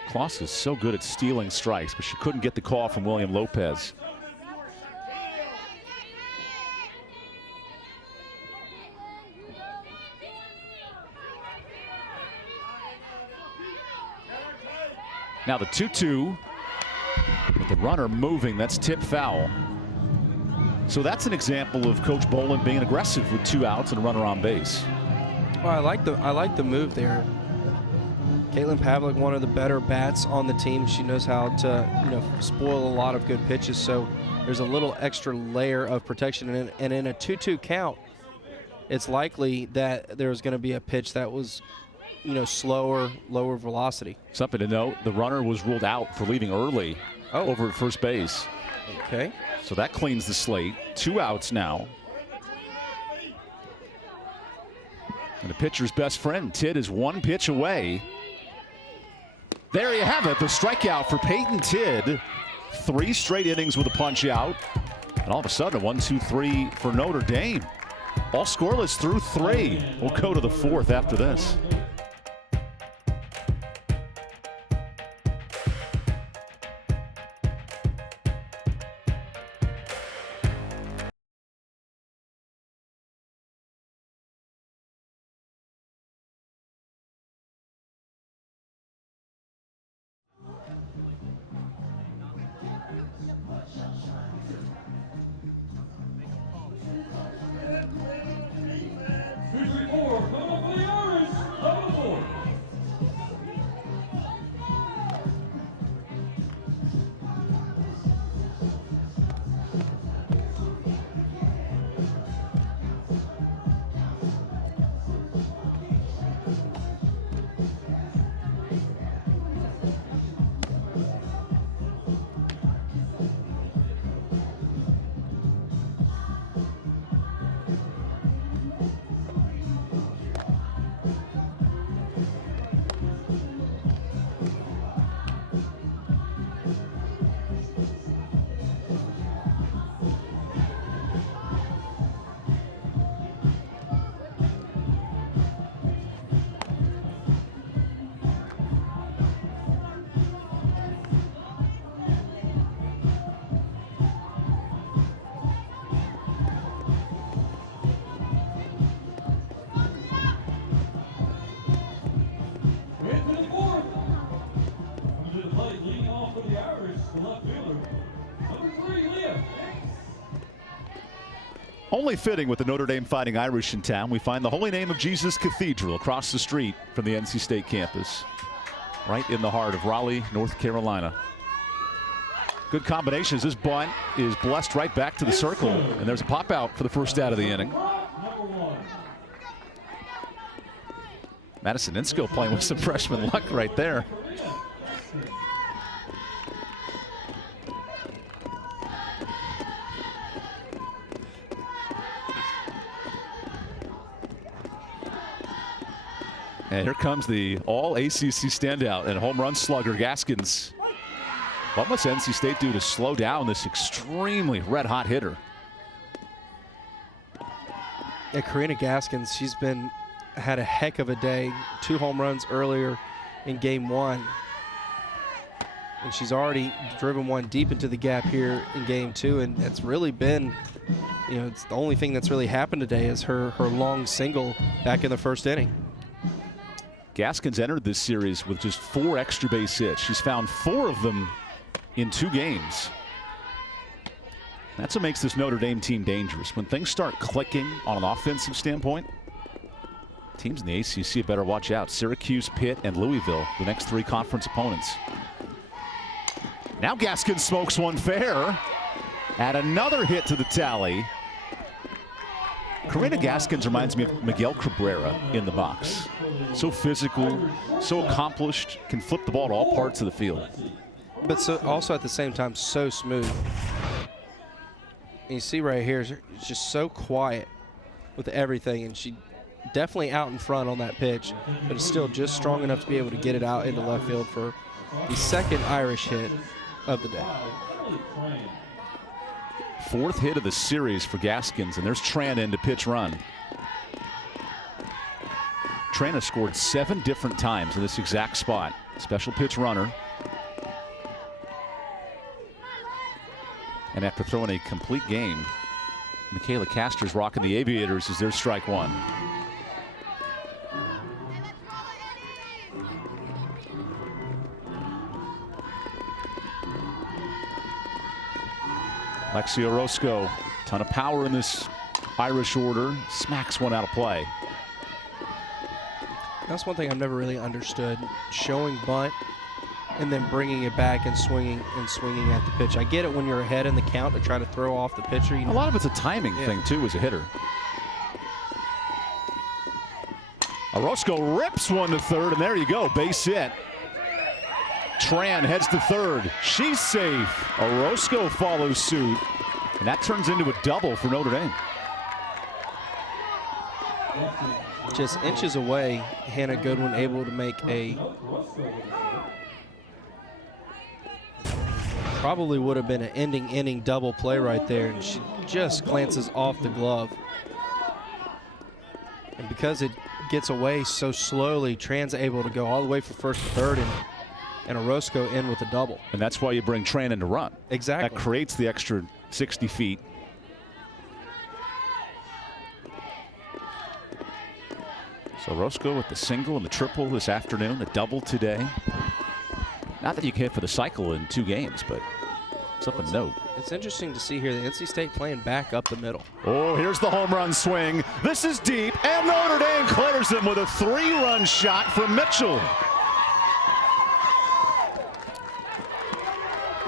Kloss is so good at stealing strikes, but she couldn't get the call from William Lopez. Now the 2-2 with the runner moving, that's tip foul. So that's an example of Coach Boland being aggressive with 2 outs and a runner on base. Well, I like the move there. Caitlin Pavlik, one of the better bats on the team. She knows how to, spoil a lot of good pitches. So there's a little extra layer of protection. And in a 2-2 count, it's likely that there's going to be a pitch that was, slower, lower velocity. Something to note, the runner was ruled out for leaving early over at first base. Okay. So that cleans the slate. 2 outs now. And the pitcher's best friend, Tidd, is 1 pitch away. There you have it, the strikeout for Peyton Tidd. 3 straight innings with a punch out. And all of a sudden, a 1-2-3 for Notre Dame. All scoreless through 3. We'll go to the 4th after this. Only fitting with the Notre Dame Fighting Irish in town, we find the Holy Name of Jesus Cathedral across the street from the NC State campus, right in the heart of Raleigh, North Carolina. Good combinations. This bunt is blessed right back to the circle, and there's a pop out for the first out of the inning. Madison Inskill playing with some freshman luck right there. And here comes the all-ACC standout and home run slugger, Gaskins. What must NC State do to slow down this extremely red-hot hitter? Yeah, Karina Gaskins, she's had a heck of a day. 2 home runs earlier in game 1. And she's already driven one deep into the gap here in game 2. And it's really been, it's the only thing that's really happened today is her long single back in the first inning. Gaskins entered this series with just 4 extra base hits. She's found 4 of them in 2 games. That's what makes this Notre Dame team dangerous. When things start clicking on an offensive standpoint, teams in the ACC better watch out. Syracuse, Pitt, and Louisville, the next 3 conference opponents. Now Gaskins smokes one fair. Add another hit to the tally. Karina Gaskins reminds me of Miguel Cabrera in the box. So physical, so accomplished, can flip the ball to all parts of the field. But so also at the same time, so smooth. And you see right here, it's just so quiet with everything, and she definitely out in front on that pitch, but it's still just strong enough to be able to get it out into left field for the second Irish hit of the day. Fourth hit of the series for Gaskins, and there's Tran in to pitch run. Tran has scored 7 different times in this exact spot. Special pitch runner. And after throwing a complete game, Michaela Castor's rocking the Aviators as their strike one. Lexi Orozco, ton of power in this Irish order, smacks one out of play. That's one thing I've never really understood, showing bunt and then bringing it back and swinging at the pitch. I get it when you're ahead in the count to try to throw off the pitcher. A lot of it's a timing thing too as a hitter. Orozco rips one to third, and there you go, base hit. Tran heads to third. She's safe. Orozco follows suit. And that turns into a double for Notre Dame. Just inches away, Hannah Goodwin able to make a probably would have been an ending inning double play right there, and she just glances off the glove. And because it gets away so slowly, Tran's able to go all the way from first to third, and Orozco in with a double. And that's why you bring Tran in to run. Exactly. That creates the extra 60 feet. So Orozco with the single and the triple this afternoon, the double today. Not that you can hit for the cycle in 2 games, but something to note. It's interesting to see here the NC State playing back up the middle. Oh, here's the home run swing. This is deep, and Notre Dame clears them with a 3-run shot from Mitchell.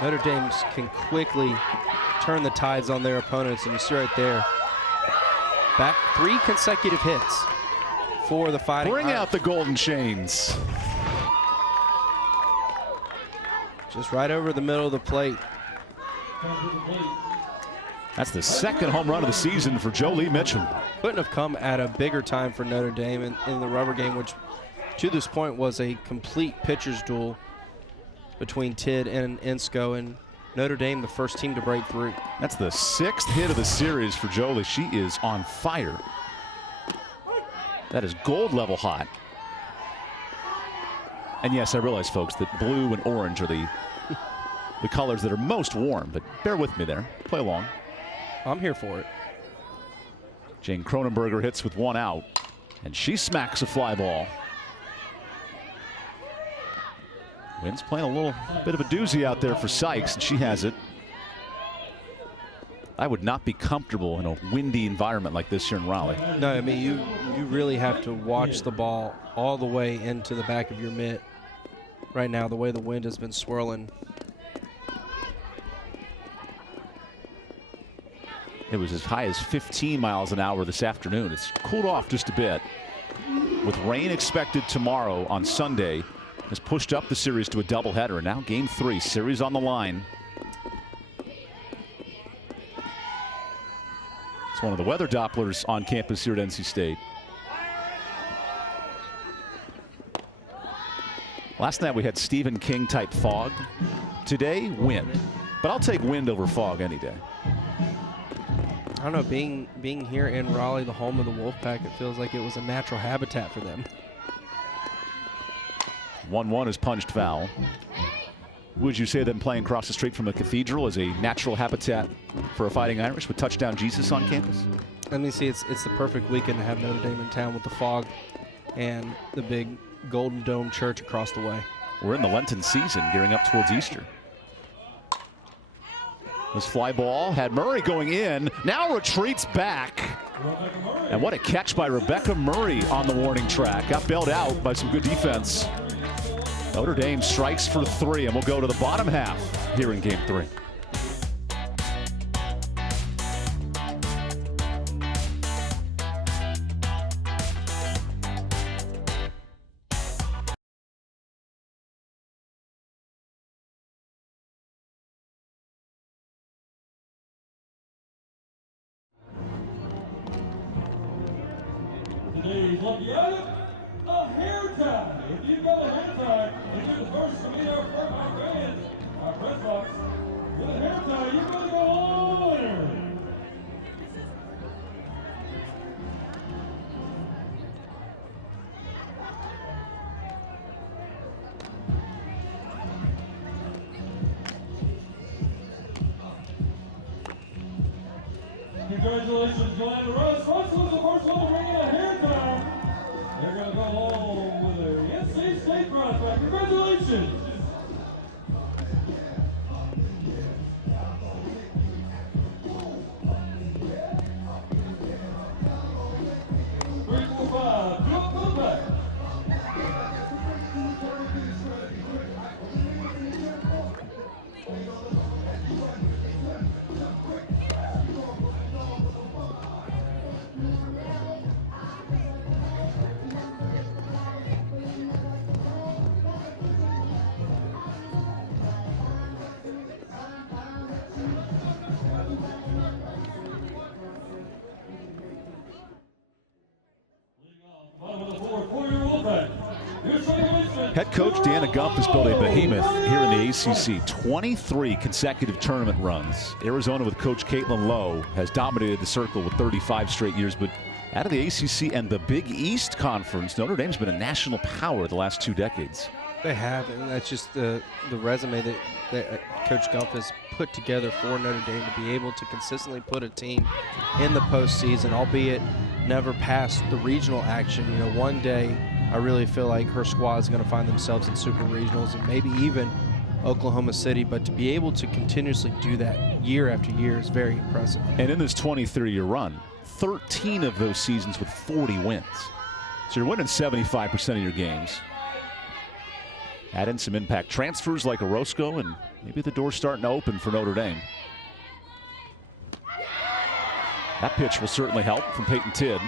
Notre Dame can quickly turn the tides on their opponents, and you see right there, back 3 consecutive hits for the Fighting Bring Irish. out the golden chains. Just right over the middle of the plate. That's the 2nd home run of the season for Jolie Mitchell. Couldn't have come at a bigger time for Notre Dame in the rubber game, which to this point was a complete pitcher's duel between Tidd and Insco, and Notre Dame the first team to break through. That's the 6th hit of the series for Jolie. She is on fire. That is gold level hot. And yes, I realize, folks, that blue and orange are the colors that are most warm, but bear with me there. Play along. I'm here for it. Jane Cronenberger hits with 1 out, and she smacks a fly ball. Wynn's playing a little bit of a doozy out there for Sykes, and she has it. I would not be comfortable in a windy environment like this here in Raleigh. No, I mean, you really have to watch the ball all the way into the back of your mitt right now, the way the wind has been swirling. It was as high as 15 miles an hour this afternoon. It's cooled off just a bit. With rain expected tomorrow on Sunday, has pushed up the series to a doubleheader, and now Game 3, series on the line. It's one of the weather Dopplers on campus here at NC State. Last night we had Stephen King type fog. Today, wind. But I'll take wind over fog any day. I don't know, being here in Raleigh, the home of the Wolfpack, it feels like it was a natural habitat for them. 1-1 is punched foul. Would you say them playing across the street from a cathedral is a natural habitat for a Fighting Irish with Touchdown Jesus on campus? Let me see, it's the perfect weekend to have Notre Dame in town with the fog and the big Golden Dome church across the way. We're in the Lenten season, gearing up towards Easter. This fly ball had Murray going in, now retreats back. And what a catch by Rebecca Murray on the warning track. Got bailed out by some good defense. Notre Dame strikes for 3, and we'll go to the bottom half here in Game 3. today's lucky item, a hair tie. If you've got a hair tie, and you're the first to meet our fans, our press box, with a hair tie, you're going to go home winner. Congratulations, Joanna Russ. Russ was the first one to bring in a hair tie. They're going to go home with a NC State prospect. Congratulations. Head coach Deanna Gump has built a behemoth here in the ACC. 23 consecutive tournament runs. Arizona with Coach Caitlin Lowe has dominated the circle with 35 straight years. But out of the ACC and the Big East Conference, Notre Dame's been a national power the last 2 decades. They have, and that's just the resume that Coach Gump has put together for Notre Dame to be able to consistently put a team in the postseason, albeit never past the regional action. You know, one day I really feel like her squad is going to find themselves in super regionals and maybe even Oklahoma City, but to be able to continuously do that year after year is very impressive. And in this 23-year run, 13 of those seasons with 40 wins. So you're winning 75% of your games. Add in some impact transfers like Orozco, and maybe the door's starting to open for Notre Dame. That pitch will certainly help from Peyton Tidd.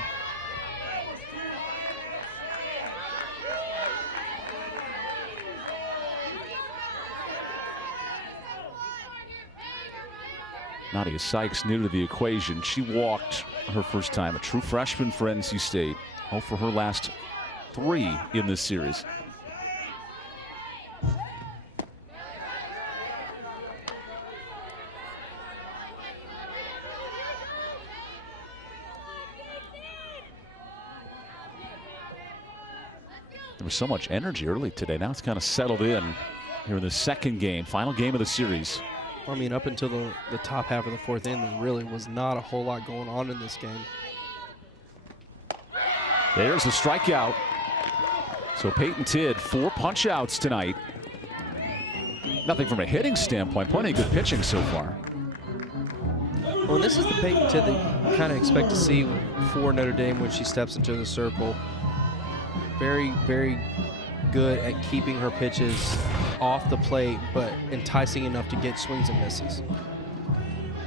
Nadia Sykes new to the equation. She walked her first time, a true freshman for NC State. 0 for her last 3 in this series. There was so much energy early today. Now it's kind of settled in here in the second game, final game of the series. I mean, up until the top half of the 4th inning, there really was not a whole lot going on in this game. There's the strikeout. So Peyton Tidd, 4 punch-outs tonight. Nothing from a hitting standpoint, plenty of good pitching so far. Well, this is the Peyton Tidd that you kind of expect to see for Notre Dame when she steps into the circle. Very, very good at keeping her pitches off the plate, but enticing enough to get swings and misses.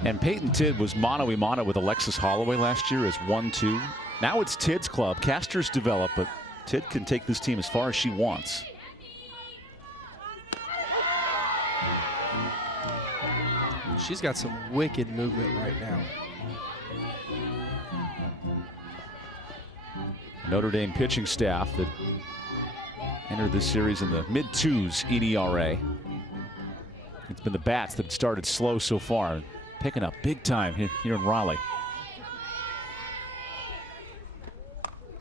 And Peyton Tidd was mano-a-mano with Alexis Holloway last year as 1-2. Now it's Tidd's club. Casters develop, but Tidd can take this team as far as she wants. She's got some wicked movement right now. Notre Dame pitching staff that entered this series in the mid-2s in ERA. It's been the bats that started slow so far, picking up big time here in Raleigh.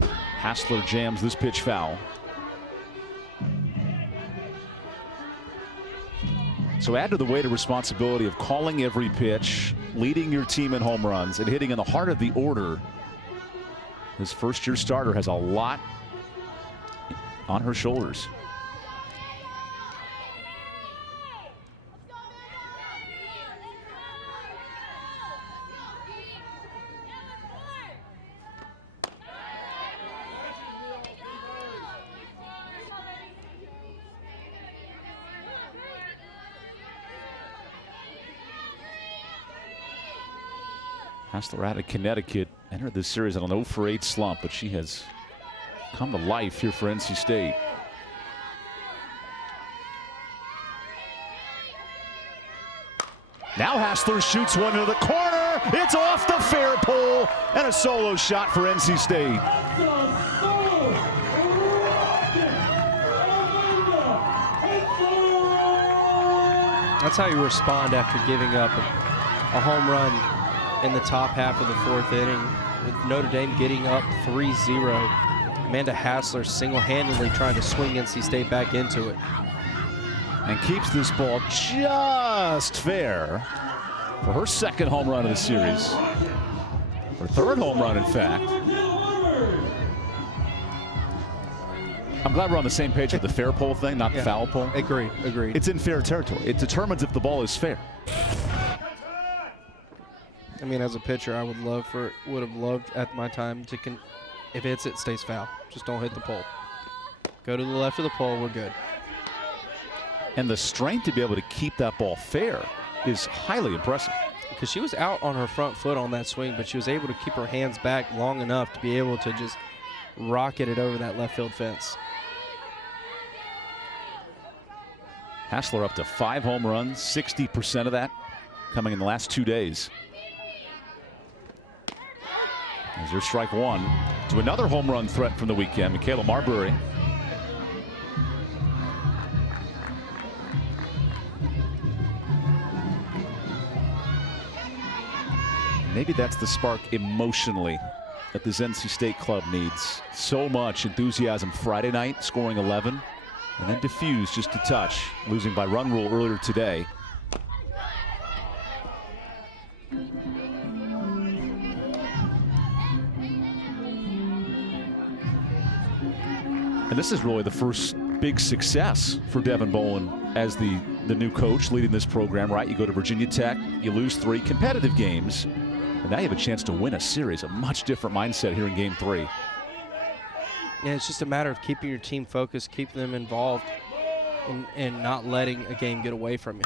Hassler jams this pitch foul. So add to the weight of responsibility of calling every pitch, leading your team in home runs, and hitting in the heart of the order. This first-year starter has a lot on her shoulders. Hassler out of Connecticut entered this series on an 0 for 8 slump, but she has come to life here for NC State. Now Hassler shoots one into the corner. It's off the fair pole and a solo shot for NC State. That's how you respond after giving up a home run in the top half of the 4th inning. With Notre Dame getting up 3-0. Amanda Hassler single-handedly trying to swing NC State back into it. And keeps this ball just fair for her 2nd home run of the series. Her 3rd home run, in fact. I'm glad we're on the same page with the fair pole thing, not the foul pole. Agreed. It's in fair territory. It determines if the ball is fair. I mean, as a pitcher, I would have loved at my time to if it hits it, stays foul. Just don't hit the pole. Go to the left of the pole, we're good. And the strength to be able to keep that ball fair is highly impressive. Because she was out on her front foot on that swing, but she was able to keep her hands back long enough to be able to just rocket it over that left field fence. Hassler up to 5 home runs, 60% of that coming in the last 2 days. As their strike 1 to another home run threat from the weekend, Michaela Marbury. Maybe that's the spark emotionally that this NC State club needs. So much enthusiasm Friday night, scoring 11, and then diffused just a touch, losing by run rule earlier today. And this is really the first big success for Devin Bowen as the new coach leading this program, right? You go to Virginia Tech, you lose 3 competitive games, and now you have a chance to win a series. A much different mindset here in Game 3. Yeah, it's just a matter of keeping your team focused, keeping them involved, and not letting a game get away from you.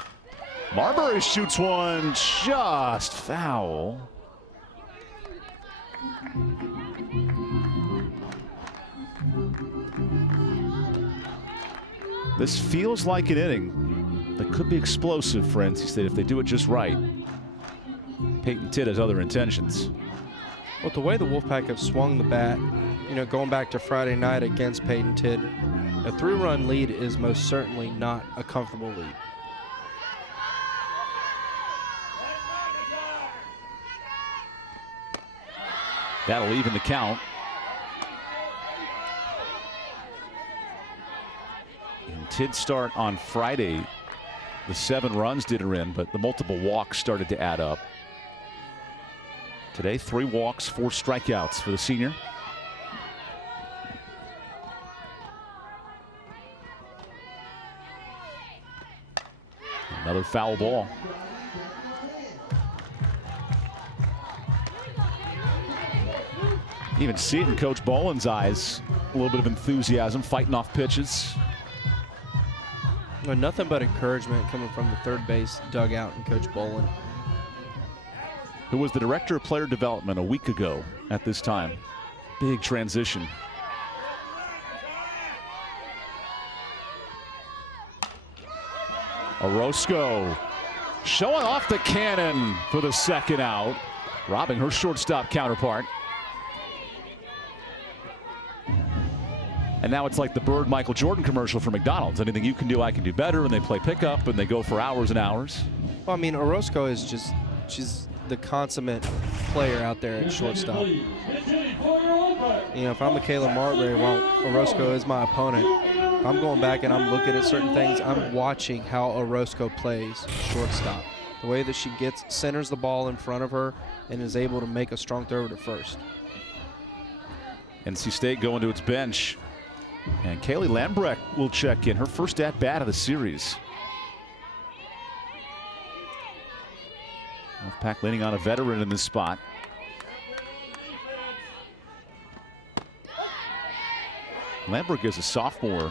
Marbury shoots one just foul. This feels like an inning that could be explosive for NC State if they do it just right. Peyton Tidd has other intentions. Well, the way the Wolfpack have swung the bat, you know, going back to Friday night against Peyton Tidd, a 3-run lead is most certainly not a comfortable lead. That'll even the count. And Tidd start on Friday. The 7 runs did her in, but the multiple walks started to add up. Today, 3 walks, 4 strikeouts for the senior. Another foul ball. You even see it in Coach Boland's eyes. A little bit of enthusiasm, fighting off pitches. Well, nothing but encouragement coming from the third base dugout and Coach Boland, who was the director of player development a week ago at this time. Big transition. Orozco showing off the cannon for the 2nd out, robbing her shortstop counterpart. And now it's like the Bird Michael Jordan commercial for McDonald's. Anything you can do, I can do better. And they play pickup and they go for hours and hours. Well, I mean, Orozco is just, she's the consummate player out there at shortstop. You know, if I'm Michaela Marbury, while Orozco is my opponent, if I'm going back and I'm looking at certain things, I'm watching how Orozco plays shortstop. The way that she centers the ball in front of her and is able to make a strong throw to first. NC State going to its bench. And Kaylee Lambrecht will check in, her first at-bat of the series. Wolfpack leaning on a veteran in this spot. Lambrecht is a sophomore.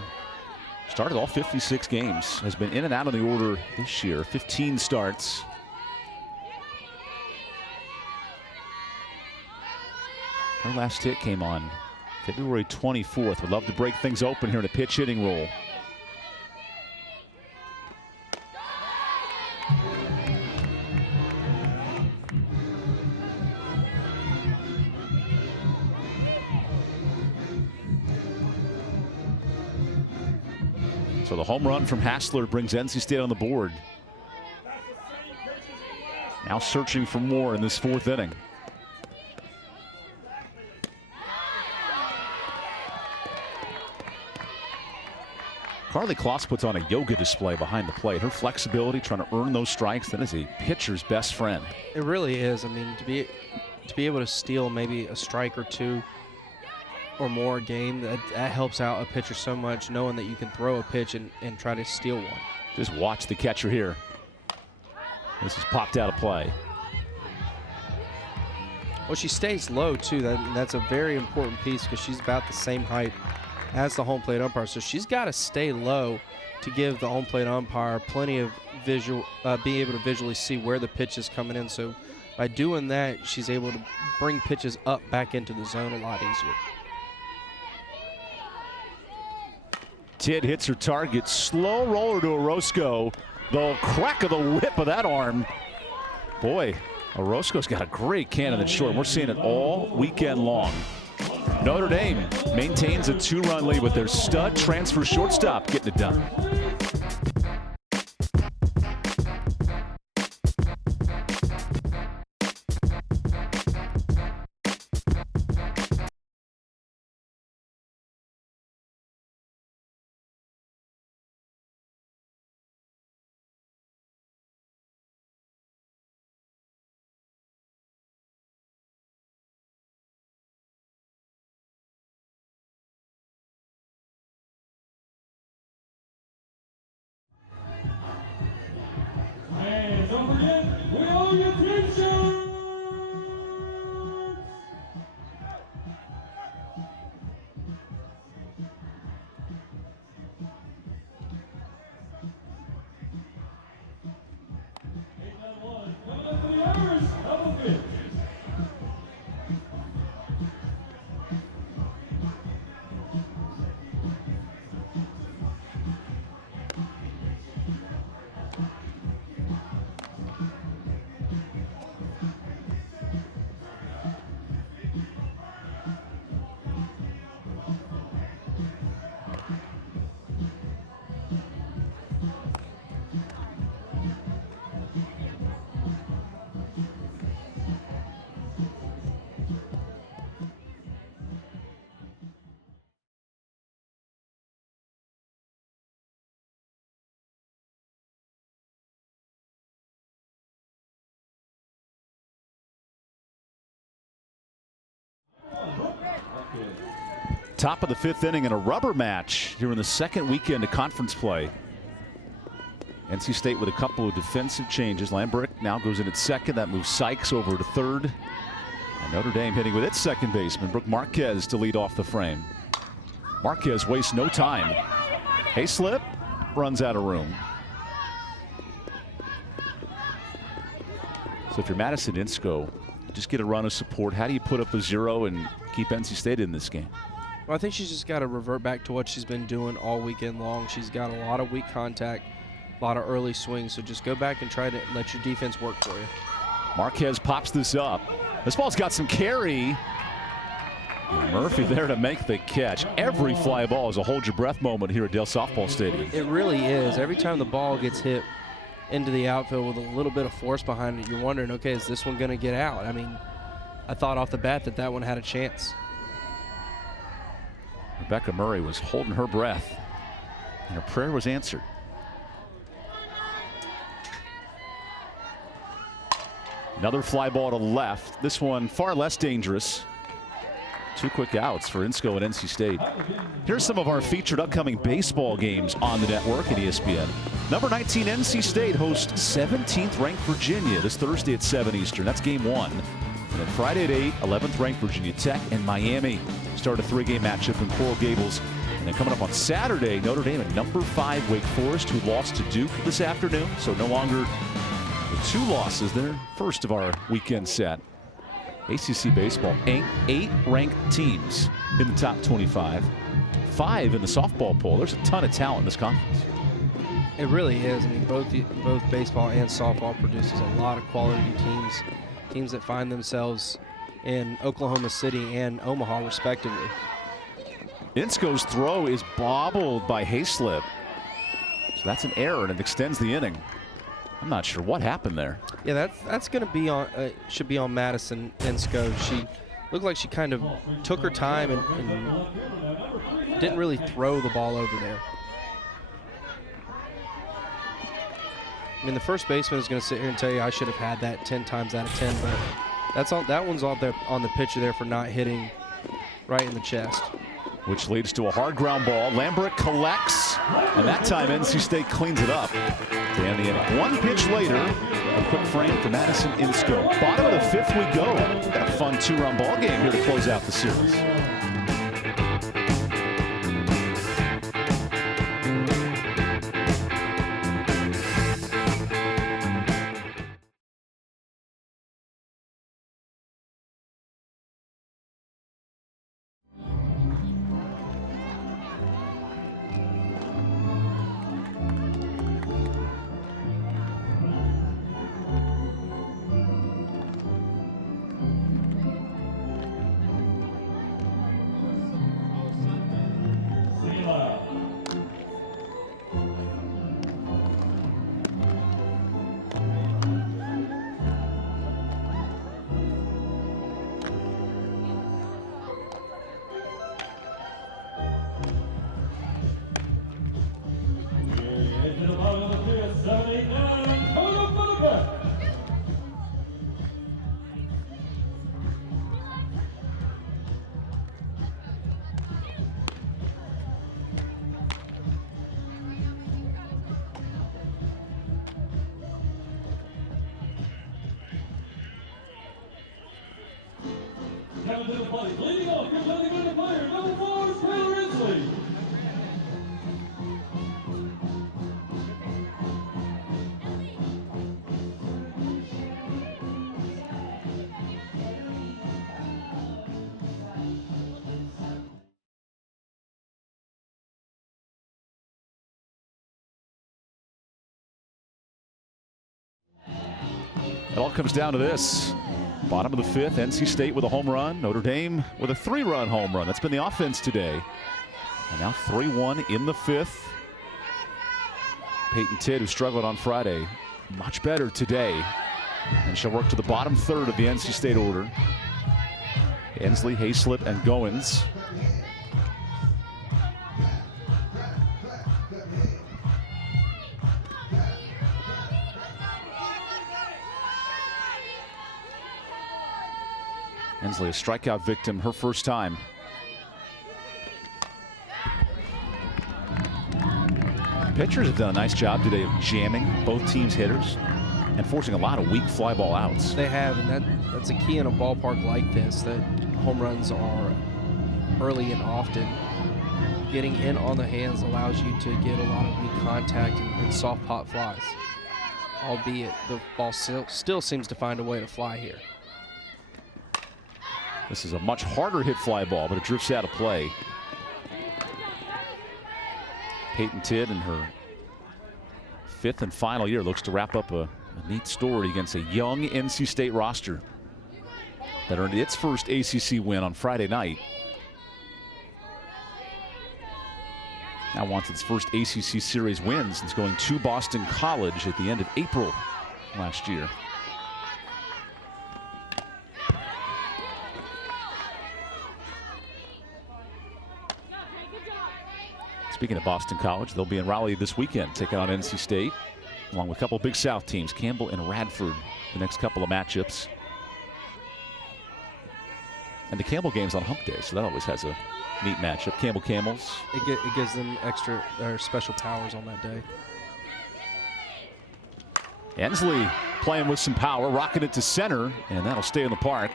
Started all 56 games. Has been in and out of the order this year. 15 starts. Her last hit came on February 24th. Would love to break things open here in a pitch hitting role. So the home run from Hassler brings NC State on the board. Now searching for more in this fourth inning. Carly Kloss puts on a yoga display behind the plate. Her flexibility, trying to earn those strikes, that is a pitcher's best friend. It really is. I mean, to be able to steal maybe a strike or two or more a game, that helps out a pitcher so much, knowing that you can throw a pitch and try to steal one. Just watch the catcher here. This is popped out of play. Well, she stays low, too. That's a very important piece because she's about the same height as the home plate umpire. So she's got to stay low to give the home plate umpire plenty of visual, be able to visually see where the pitch is coming in. So by doing that, she's able to bring pitches up back into the zone a lot easier. Tidd hits her target. Slow roller to Orozco. The crack of the whip of that arm. Boy, Orozco's got a great cannon at short. We're seeing it all weekend long. Notre Dame maintains a 2-run lead with their stud transfer shortstop getting it done. And don't forget, we owe you t-shirts! Coming up for the Irish, double pitch. Top of the fifth inning in a rubber match here in the second weekend of conference play. NC State with a couple of defensive changes. Lambrick now goes in at second. That moves Sykes over to third. And Notre Dame hitting with its second baseman, Brooke Marquez, to lead off the frame. Marquez wastes no time. Hayslip runs out of room. So if you're Madison Insco, just get a run of support. How do you put up a 0 and keep NC State in this game? Well, I think she's just got to revert back to what she's been doing all weekend long. She's got a lot of weak contact, a lot of early swings. So just go back and try to let your defense work for you. Marquez pops this up. This ball's got some carry. And Murphy there to make the catch. Every fly ball is a hold your breath moment here at Dale Softball Stadium. It really is. Every time the ball gets hit into the outfield with a little bit of force behind it, you're wondering, okay, is this one going to get out? I mean, I thought off the bat that one had a chance. Rebecca Murray was holding her breath, and her prayer was answered. Another fly ball to left. This one far less dangerous. 2 quick outs for Insco and NC State. Here's some of our featured upcoming baseball games on the network at ESPN. Number 19, NC State hosts 17th ranked Virginia this Thursday at 7 Eastern. That's game 1. And then Friday at 8, 11th ranked Virginia Tech and Miami start a 3-game matchup in Coral Gables. And then coming up on Saturday, Notre Dame at number 5 Wake Forest, who lost to Duke this afternoon. So no longer with 2 losses. Their first of our weekend set. ACC baseball, 8 ranked teams in the top 25, 5 in the softball poll. There's a ton of talent in this conference. It really is. I mean, both baseball and softball produces a lot of quality teams that find themselves in Oklahoma City and Omaha, respectively. Insco's throw is bobbled by Hayslip. So that's an error, and it extends the inning. I'm not sure what happened there. Yeah, that's going to be on, should be on Madison Ensko. She looked like she kind of took her time and didn't really throw the ball over there. I mean, the first baseman is going to sit here and tell you I should have had that 10 times out of 10, but that one's all there on the pitcher there for not hitting right in the chest. Which leads to a hard ground ball. Lambert collects, and that time NC State cleans it up. To end the inning. One pitch later, a quick frame to Madison Ensko. Bottom of the fifth we go. Got a fun 2-run ball game here to close out the series. Coming to the plate, leading off, presenting the player, number 4, Taylor Inslee. It all comes down to this. Bottom of the fifth, NC State with a home run. Notre Dame with a 3-run home run. That's been the offense today. And now 3-1 in the fifth. Peyton Tidd, who struggled on Friday, much better today. And she'll work to the bottom third of the NC State order. Ensley, Hayslip, and Goins. Ensley, a strikeout victim, her first time. Pitchers have done a nice job today of jamming both teams' hitters and forcing a lot of weak fly ball outs. They have, and that's a key in a ballpark like this, that home runs are early and often. Getting in on the hands allows you to get a lot of weak contact and soft pot flies, albeit the ball still seems to find a way to fly here. This is a much harder hit fly ball, but it drifts out of play. Peyton Tidd in her 5th and final year looks to wrap up a neat story against a young NC State roster that earned its first ACC win on Friday night. Now wants its first ACC series win since going to Boston College at the end of April last year. Speaking of Boston College, they'll be in Raleigh this weekend taking on NC State, along with a couple of Big South teams, Campbell and Radford, the next couple of matchups. And the Campbell game's on Hump Day, so that always has a neat matchup. Campbell Camels. It gives them extra or special powers on that day. Ensley playing with some power, rocking it to center, and that'll stay in the park.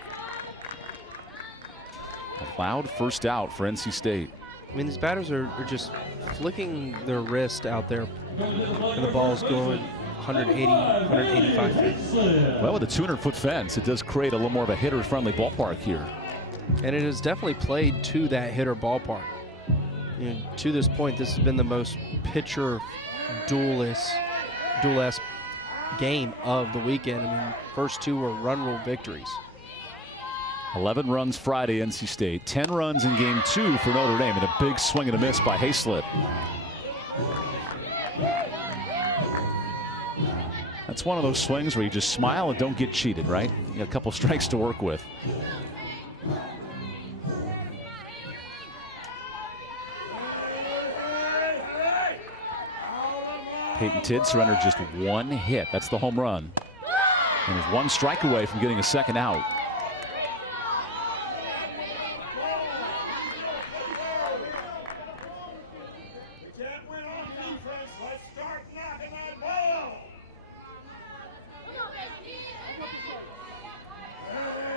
A loud first out for NC State. I mean, these batters are just flicking their wrist out there, and the ball's going 180, 185 feet. Well, with a 200-foot fence, it does create a little more of a hitter-friendly ballpark here. And it has definitely played to that hitter ballpark. You know, to this point, this has been the most pitcher duel-esque game of the weekend. I mean, first two were run rule victories. 11 runs Friday, NC State. 10 runs in game 2 for Notre Dame, and a big swing and a miss by Hayslip. That's It's one of those swings where you just smile and don't get cheated, right? You got a couple strikes to work with. Peyton Tidd surrendered just one hit. That's the home run. And is one strike away from getting a second out.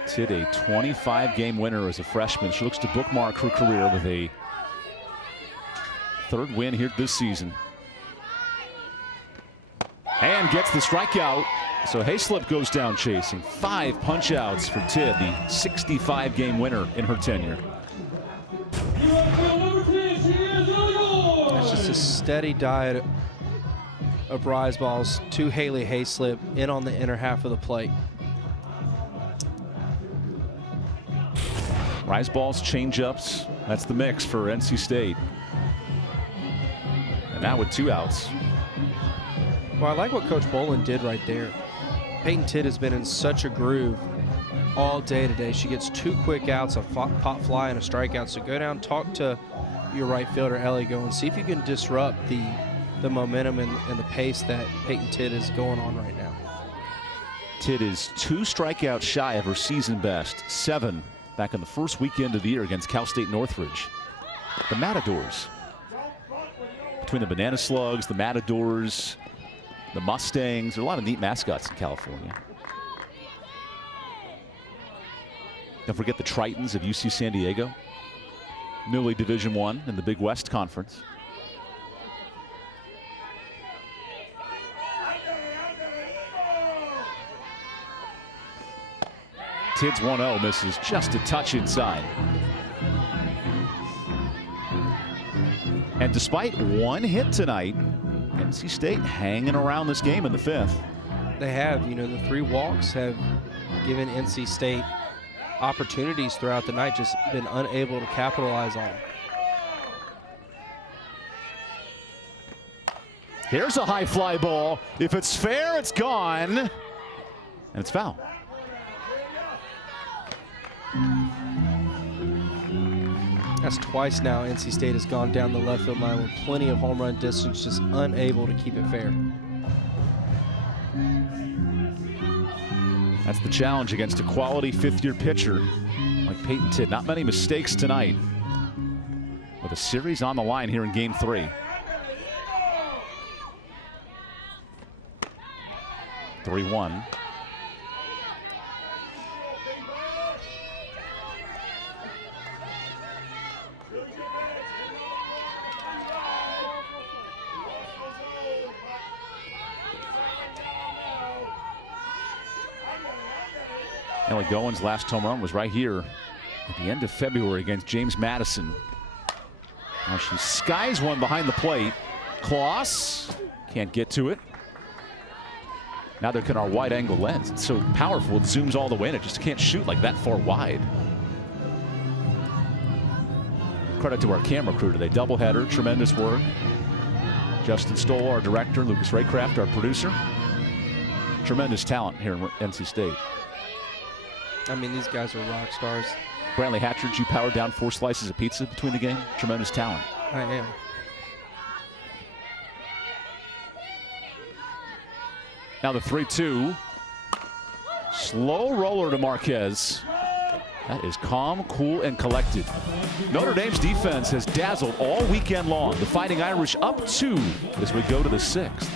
Tidd, a 25-game winner as a freshman. She looks to bookmark her career with a third win here this season. And gets the strikeout. So Hayslip goes down chasing. 5 punch-outs for Tidd, the 65-game winner in her tenure. It's just a steady diet of rise balls to Haley Hayslip in on the inner half of the plate. Rise balls, change-ups. That's the mix for NC State. And now with 2 outs. Well, I like what Coach Bolin did right there. Peyton Tidd has been in such a groove all day today. She gets 2 quick outs, a pop fly and a strikeout. So go down, talk to your right fielder, Ellie, go and see if you can disrupt the momentum and the pace that Peyton Tidd is going on right now. Tidd is 2 strikeouts shy of her season best. 7 back on the first weekend of the year against Cal State Northridge. The Matadors. Between the Banana Slugs, the Matadors, the Mustangs, there are a lot of neat mascots in California. Don't forget the Tritons of UC San Diego, newly Division I in the Big West Conference. Tidd's 1-0, misses just a touch inside. And despite 1 hit tonight, NC State hanging around this game in the 5th. They have, you know, the 3 walks have given NC State opportunities throughout the night, just been unable to capitalize on them. Here's a high fly ball. If it's fair, it's gone. And it's foul. That's twice now NC State has gone down the left field line with plenty of home run distance, just unable to keep it fair. That's the challenge against a quality 5th-year pitcher like Peyton Tidd. Not many mistakes tonight with a series on the line here in Game 3. 3-1. Ellie Gowen's last home run was right here at the end of February against James Madison. Now she skies one behind the plate. Kloss can't get to it. Now they're our wide angle lens. It's so powerful, it zooms all the way in. It just can't shoot like that far wide. Credit to our camera crew today. Doubleheader, tremendous work. Justin Stoll, our director, Lucas Raycraft, our producer. Tremendous talent here in NC State. I mean, these guys are rock stars. Brantley Hatchard, you powered down 4 slices of pizza between the game. Tremendous talent. I am. Now the 3-2. Slow roller to Marquez. That is calm, cool, and collected. Notre Dame's defense has dazzled all weekend long. The Fighting Irish up 2 as we go to the 6th.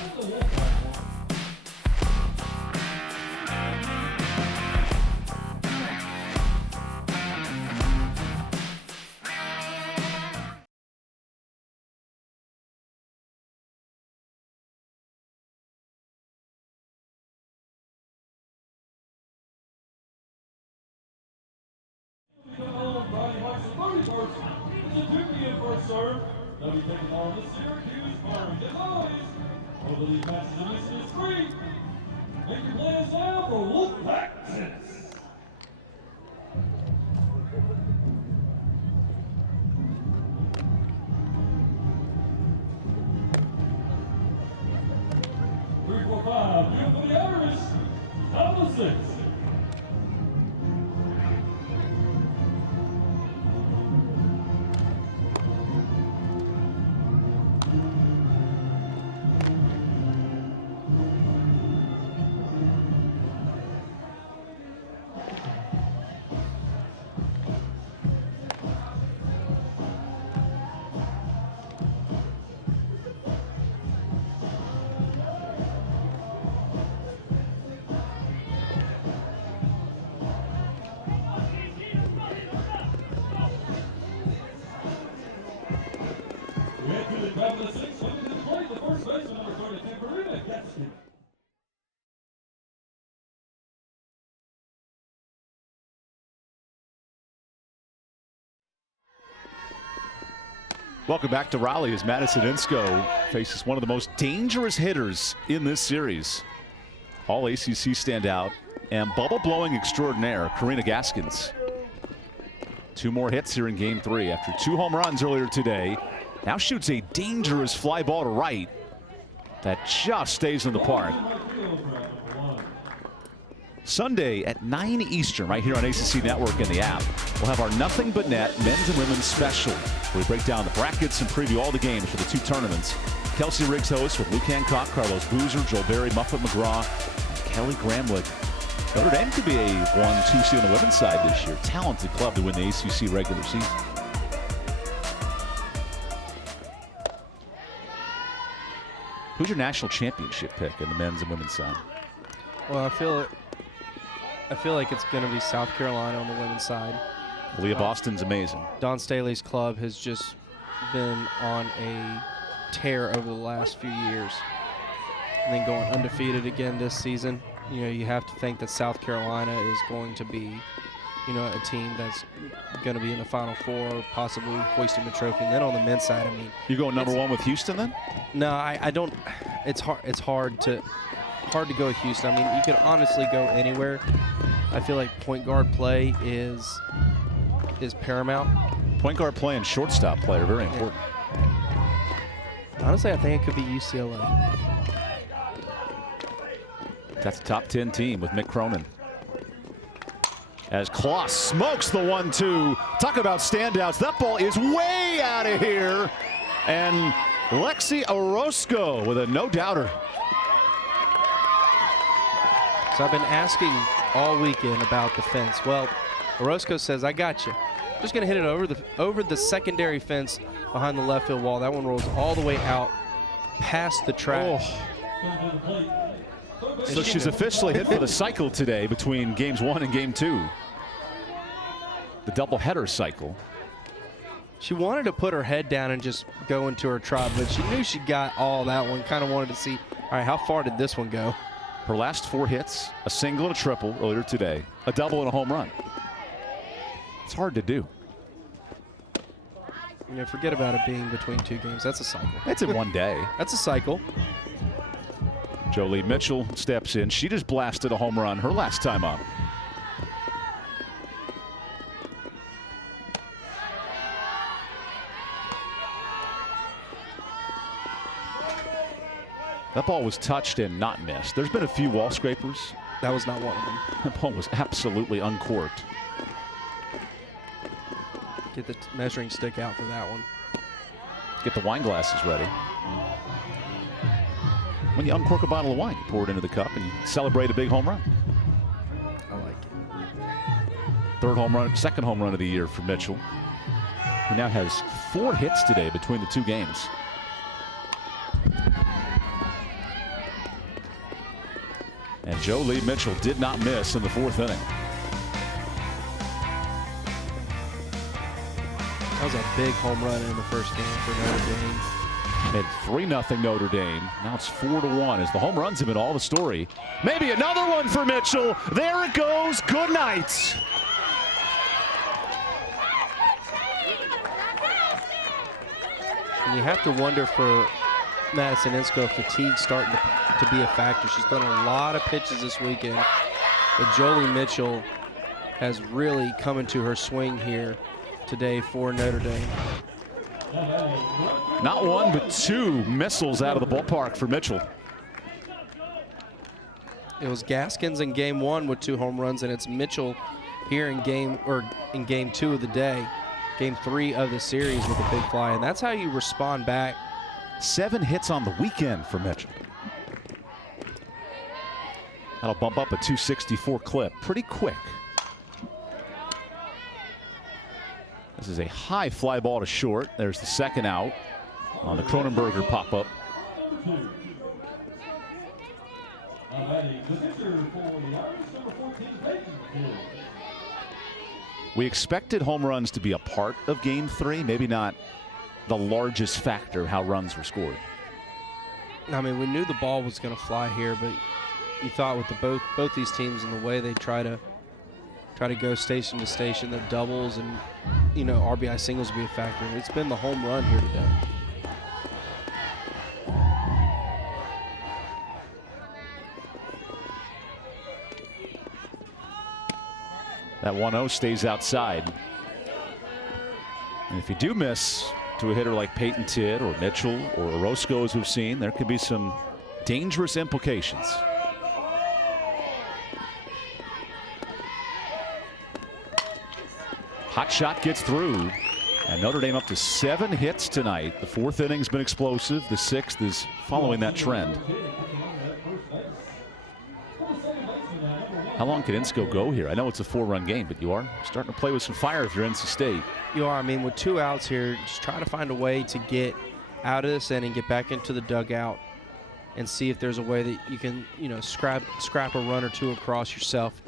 on the 6. Welcome back to Raleigh as Madison Insco faces one of the most dangerous hitters in this series. All ACC standout and bubble-blowing extraordinaire, Karina Gaskins. 2 more hits here in Game 3 after 2 home runs earlier today. Now shoots a dangerous fly ball to right that just stays in the park. Sunday at 9 Eastern right here on ACC Network and the app. We'll have our Nothing But Net men's and women's special where we break down the brackets and preview all the games for the 2 tournaments. Kelsey Riggs hosts with Luke Hancock, Carlos Boozer, Joel Berry, Muffet McGraw, and Kelly Gramlich. Notre Dame could be a 1-2 seed on the women's side this year. Talented club to win the ACC regular season. Who's your national championship pick in the men's and women's side? Well, I feel like it's going to be South Carolina on the women's side. Leah Boston's amazing. Dawn Staley's club has just been on a tear over the last few years. And then going undefeated again this season. You know, you have to think that South Carolina is going to be, you know, a team that's going to be in the Final Four, possibly hoisting the trophy. And then on the men's side, I mean, you going number 1 with Houston then? No, I don't. It's hard to go with Houston. I mean, you could honestly go anywhere. I feel like point guard play is paramount. Point guard play and shortstop play are very important. Honestly, I think it could be UCLA. That's a top 10 team with Mick Cronin. As Kloss smokes the 1-2. Talk about standouts. That ball is way out of here. And Lexi Orozco with a no-doubter. So I've been asking all weekend about the fence. Well, Orozco says, I got you. Just going to hit it over the secondary fence behind the left field wall. That one rolls all the way out past the track. Oh. So she's officially hit for the cycle today between Games 1 and Game 2. The doubleheader cycle. She wanted to put her head down and just go into her trot, but she knew she got all that one. Kind of wanted to see, all right, how far did this one go? Her last 4 hits, a single and a triple earlier today, a double and a home run. It's hard to do. You know, forget about it being between 2 games. That's a cycle. It's in one day. That's a cycle. Jolie Mitchell steps in. She just blasted a home run her last time up. That ball was touched and not missed. There's been a few wall scrapers. That was not one of them. That ball was absolutely uncorked. Get the measuring stick out for that one. Get the wine glasses ready. When you uncork a bottle of wine, you pour it into the cup and you celebrate a big home run. I like it. 3rd home run, 2nd home run of the year for Mitchell. He now has 4 hits today between the 2 games. And Jolie Mitchell did not miss in the 4th inning. That was a big home run in the first game for Notre Dame. At 3-0 Notre Dame. Now it's 4-1 as the home runs have been all the story. Maybe another one for Mitchell. There it goes. Good night. And you have to wonder for Madison Insco, fatigue starting to be a factor. She's done a lot of pitches this weekend, but Jolie Mitchell has really come into her swing here today for Notre Dame. Not 1, but 2 missiles out of the ballpark for Mitchell. It was Gaskins in game 1 with 2 home runs, and it's Mitchell here in game 2 of the day, game 3 of the series with a big fly, and that's how you respond back. 7 hits on the weekend for Mitchell. That'll bump up a 264 clip pretty quick. This is a high fly ball to short. There's the second out on the Cronenberger pop-up. We expected home runs to be a part of Game 3, maybe not the largest factor of how runs were scored. I mean, we knew the ball was going to fly here, but you thought with both these teams and the way they try to go station to station, that doubles and RBI singles would be a factor. It's been the home run here today. That 1-0 stays outside. And if you do miss to a hitter like Peyton Tidd or Mitchell or Orozco, as we've seen, there could be some dangerous implications. Hot shot gets through, and Notre Dame up to 7 hits tonight. The 4th inning's been explosive. The 6th is following that trend. How long can Insco go here? I know it's a 4-run game, but you are starting to play with some fire if you're NC State. You are. I mean, with 2 outs here, just try to find a way to get out of this inning, get back into the dugout, and see if there's a way that you can, scrap a run or 2 across yourself.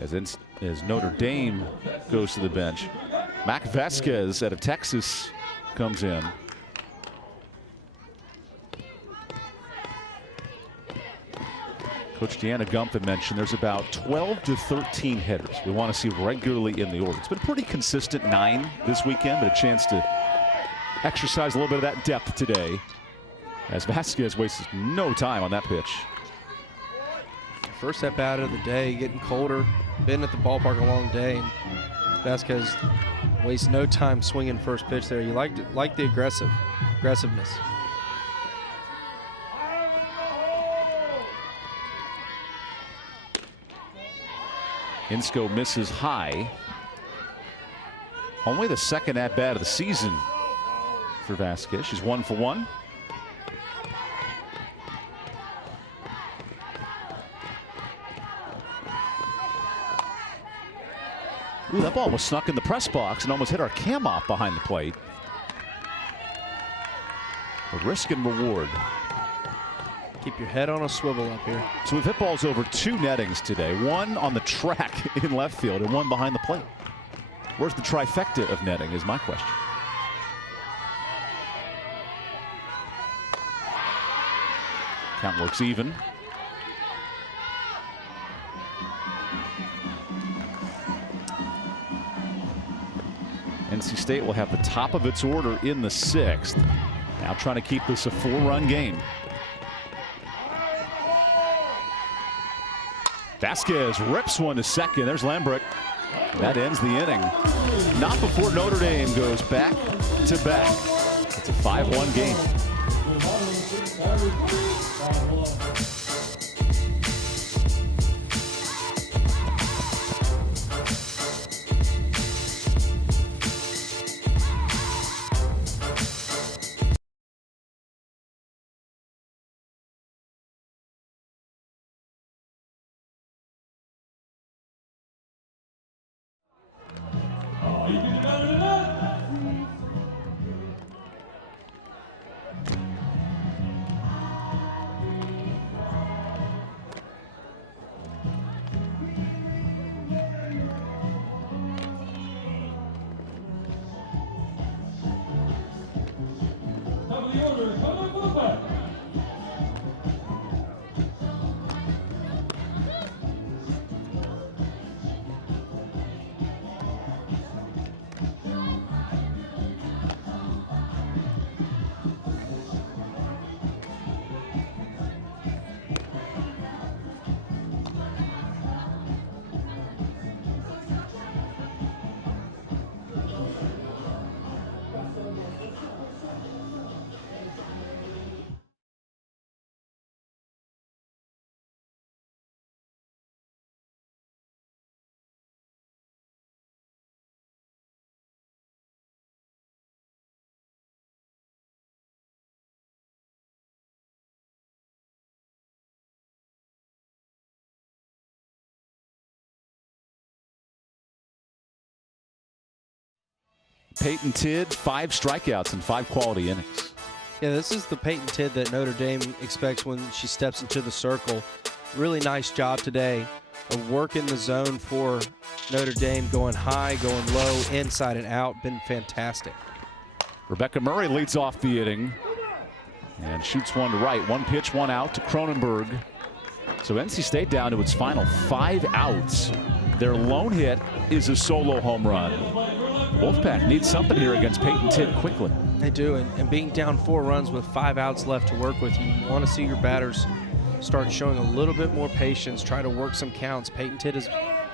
As Notre Dame goes to the bench, Mac Vasquez out of Texas comes in. Coach Deanna Gumpin mentioned there's about 12 to 13 hitters we want to see regularly in the order. It's been pretty consistent 9 this weekend, but a chance to exercise a little bit of that depth today, as Vasquez wastes no time on that pitch. First at bat of the day, getting colder. Been at the ballpark a long day, and Vasquez wastes no time swinging first pitch there. You like the aggressiveness. Insco misses high. Only the 2nd at bat of the season for Vasquez. She's 1 for 1. Ooh, that ball was snuck in the press box and almost hit our cam off behind the plate. A risk and reward. Keep your head on a swivel up here. So we've hit balls over 2 nettings today. 1 on the track in left field and 1 behind the plate. Where's the trifecta of netting is my question. Count looks even. NC State will have the top of its order in the 6th. Now trying to keep this a 4-run game. Vasquez rips one to second. There's Lambrecht. That ends the inning. Not before Notre Dame goes back to back. It's a 5-1 game. Peyton Tidd, 5 strikeouts and 5 quality innings. Yeah, this is the Peyton Tidd that Notre Dame expects when she steps into the circle. Really nice job today of working the zone for Notre Dame, going high, going low, inside and out. Been fantastic. Rebecca Murray leads off the inning and shoots one to right. 1 pitch, 1 out to Cronenberg. So NC State down to its final 5 outs. Their lone hit is a solo home run. Wolfpack needs something here against Peyton Tidd quickly. They do, and being down 4 runs with 5 outs left to work with, you want to see your batters start showing a little bit more patience, try to work some counts. Peyton Tidd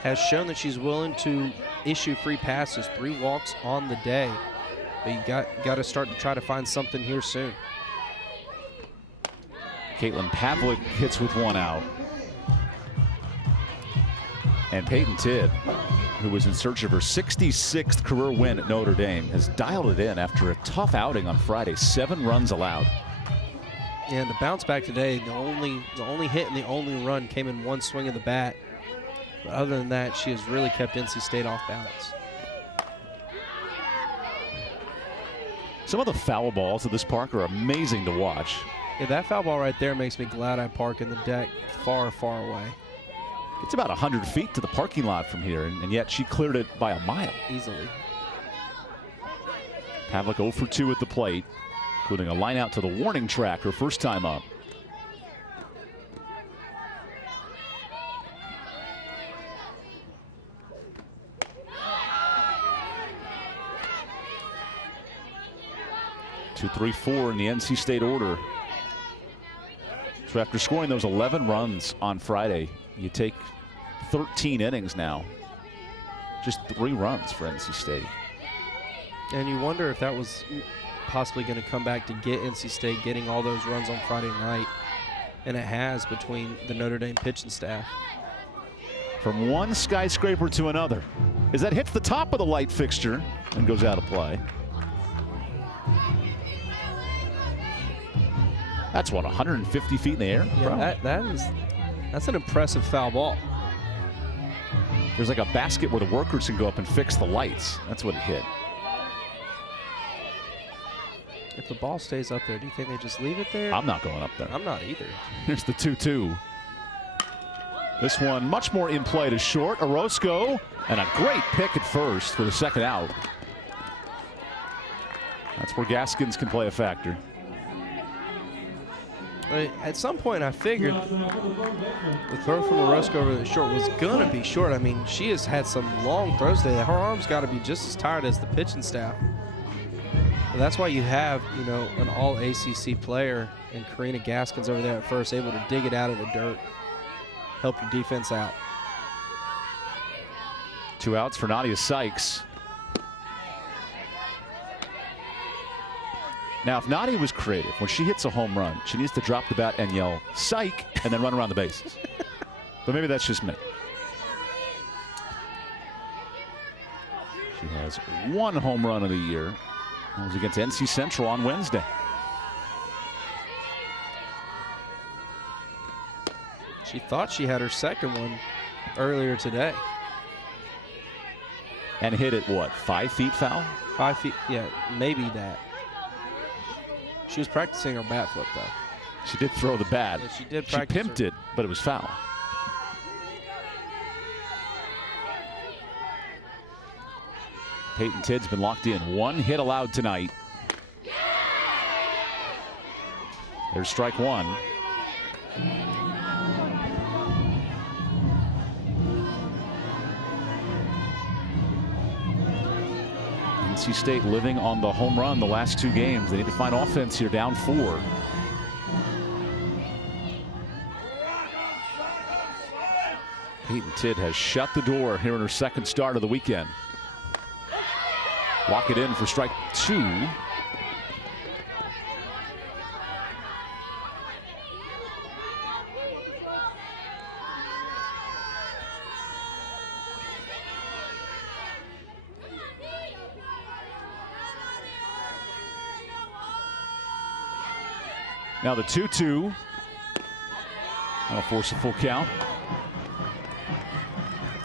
has shown that she's willing to issue free passes, 3 walks on the day. But you got to start to try to find something here soon. Caitlin Pavlik hits with 1 out. And Peyton Tidd, who was in search of her 66th career win at Notre Dame, has dialed it in after a tough outing on Friday. 7 runs allowed. And to bounce back today, the only hit and the only run came in 1 swing of the bat. But other than that, she has really kept NC State off balance. Some of the foul balls at this park are amazing to watch. Yeah, that foul ball right there makes me glad I park in the deck far, far away. It's about 100 feet to the parking lot from here, and yet she cleared it by a mile. Easily. Pavlik 0 for 2 at the plate, including a line out to the warning track her first time up. Two, 3, 4 in the NC State order. So after scoring those 11 runs on Friday, you take 13 innings now. Just 3 runs for NC State. And you wonder if that was possibly going to come back to get NC State getting all those runs on Friday night. And it has, between the Notre Dame pitching staff. From one skyscraper to another, as that hits the top of the light fixture and goes out of play. That's what, 150 feet in the air? Yeah, that's an impressive foul ball. There's like a basket where the workers can go up and fix the lights. That's what it hit. If the ball stays up there, do you think they just leave it there? I'm not going up there. I'm not either. Here's the 2-2. This one much more in play to short. Orozco, and a great pick at first for the second out. That's where Gaskins can play a factor. At some point, I figured the throw from Orozco over the short was going to be short. I mean, she has had some long throws today. Her arm's got to be just as tired as the pitching staff. But that's why you have, an all-ACC player and Karina Gaskins over there at first, able to dig it out of the dirt, help your defense out. 2 outs for Nadia Sykes. Now, if Nadia was creative, when she hits a home run, she needs to drop the bat and yell, "Psych," and then run around the bases. But maybe that's just me. She has 1 home run of the year. It was against NC Central on Wednesday. She thought she had her second one earlier today. And hit it, what, 5 feet foul? 5 feet, yeah, maybe that. She was practicing her bat flip, though. She did throw the bat. Yeah, she did She practice pimped it, but it was foul. Peyton Tidd's been locked in. 1 hit allowed tonight. There's strike 1. NC State living on the home run the last 2 games. They need to find offense here, down 4. Peyton Tidd has shut the door here in her second start of the weekend. Lock it in for strike 2. Now the 2-2. That'll force a full count.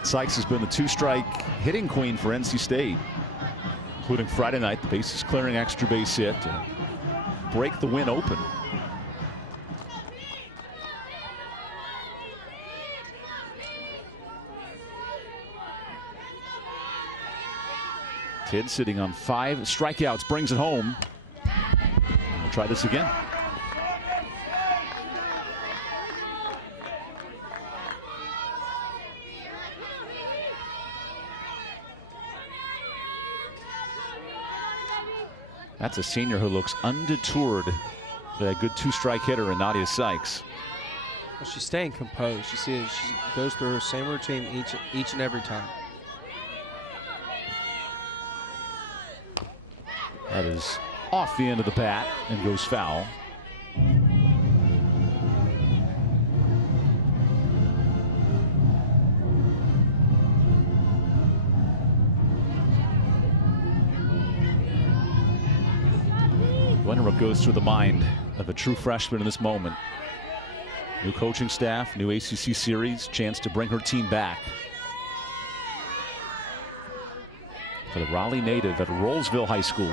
Sykes has been the 2-strike hitting queen for NC State. including Friday night, the bases clearing extra base hit to break the win open. Tidd sitting on 5 strikeouts, brings it home. And we'll try this again. That's a senior who looks undeterred by a good 2-strike hitter in Nadia Sykes. Well, she's staying composed. You see it, she goes through her same routine each and every time. That is off the end of the bat and goes foul. Wonder what goes through the mind of a true freshman in this moment. New coaching staff, new ACC series, chance to bring her team back. For the Raleigh native at Rollsville High School.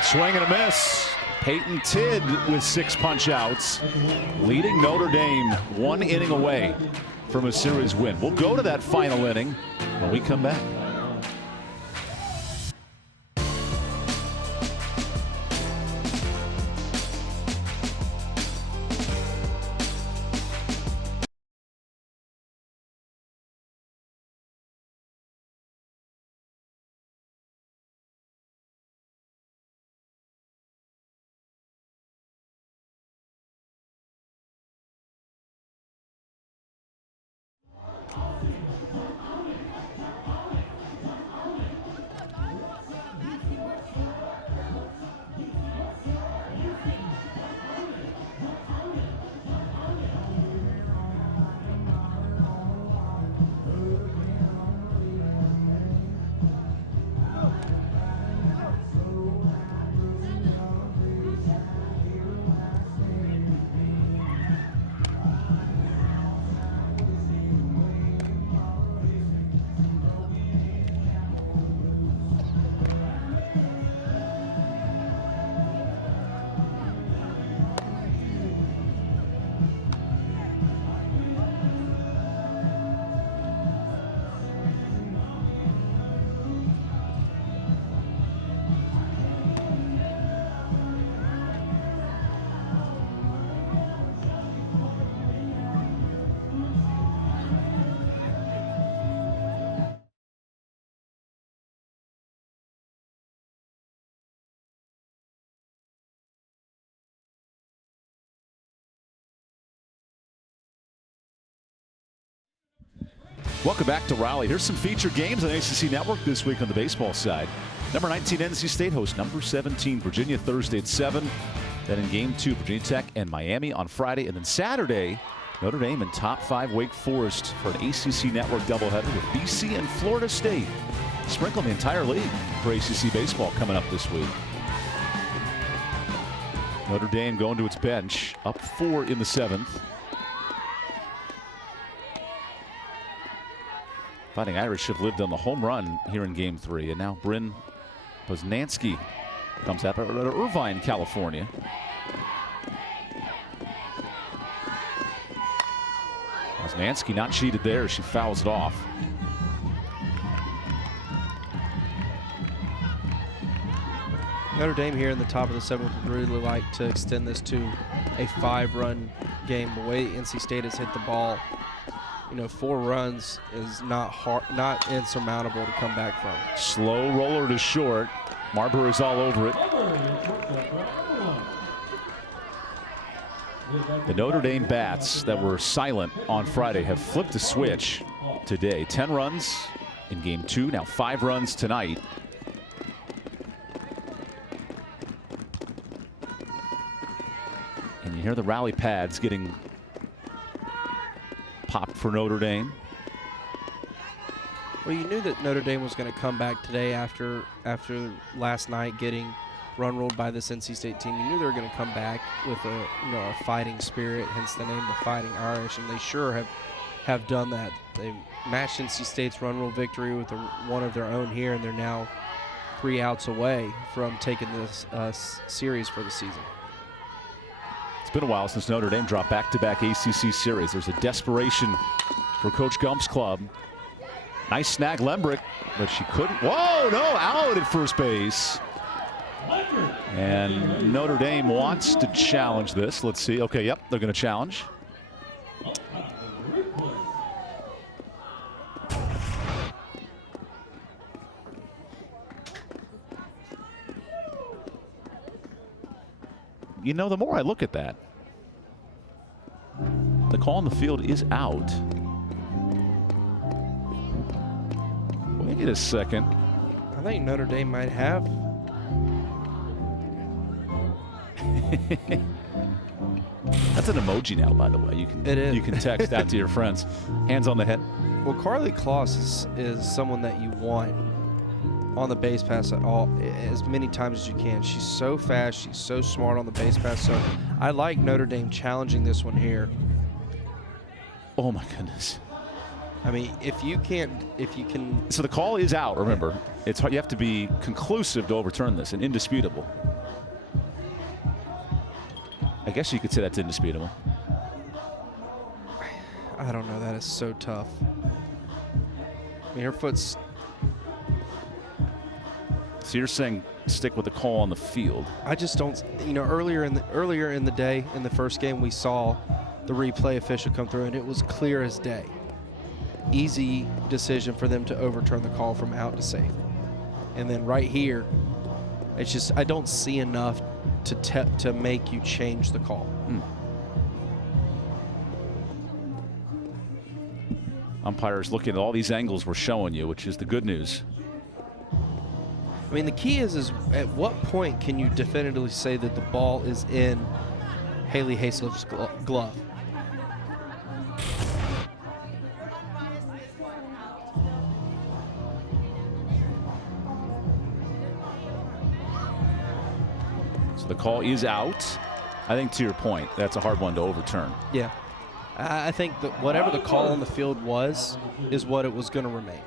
Swing and a miss. Peyton Tidd with 6 punch-outs, leading Notre Dame 1 inning away from a series win. We'll go to that final inning when we come back. Welcome back to Raleigh. Here's some featured games on ACC Network this week on the baseball side. Number 19, NC State hosts number 17, Virginia, Thursday at 7. Then in Game 2, Virginia Tech and Miami on Friday. And then Saturday, Notre Dame and top 5 Wake Forest for an ACC Network doubleheader with BC and Florida State. Sprinkling the entire league for ACC baseball coming up this week. Notre Dame going to its bench, up 4 in the 7th. Fighting Irish have lived on the home run here in Game 3, and now Bryn Poznansky comes up at Irvine, California. Poznansky not cheated there. She fouls it off. Notre Dame here in the top of the 7th would really like to extend this to a 5-run game. The way NC State has hit the ball, you know, 4 runs is not insurmountable to come back from. Slow roller to short. Marbury is all over it. The Notre Dame bats that were silent on Friday have flipped a switch today. 10 runs in Game 2, now 5 runs tonight. And you hear the rally pads getting popped for Notre Dame. Well, you knew that Notre Dame was going to come back today after last night getting run ruled by this NC State team. You knew they were going to come back with a fighting spirit, hence the name the Fighting Irish, and they sure have have done that. They matched NC State's run rule victory with one of their own here, and they're now 3 outs away from taking this series for the season. It's been a while since Notre Dame dropped back-to-back ACC series. There's a desperation for Coach Gump's club. Nice snag, Lembrick, but she couldn't. Whoa, no, out at first base. And Notre Dame wants to challenge this. Let's see. Okay, yep, they're going to challenge. You know, the more I look at that, the call on the field is out. Wait a second. I think Notre Dame might have. That's an emoji now, by the way. It is. You can text out to your friends. Hands on the head. Well, Carly Kloss is someone that you want on the base pass as many times as you can. She's so fast. She's so smart on the base pass. So I like Notre Dame challenging this one here. Oh my goodness. I mean, if you can. So the call is out. Remember, it's hard, you have to be conclusive to overturn this and indisputable. I guess you could say that's indisputable. I don't know. That is so tough. I mean, her foot's. So you're saying stick with the call on the field? I just don't. You know, earlier in the day, in the first game, we saw the replay official come through, and it was clear as day. Easy decision for them to overturn the call from out to safe. And then right here, it's just I don't see enough to make you change the call. Umpires looking at all these angles we're showing you, which is the good news. I mean, the key is at what point can you definitively say that the ball is in Haley Hayslip's glove? So the call is out. I think to your point, that's a hard one to overturn. Yeah. I think that whatever the call on the field was is what it was going to remain.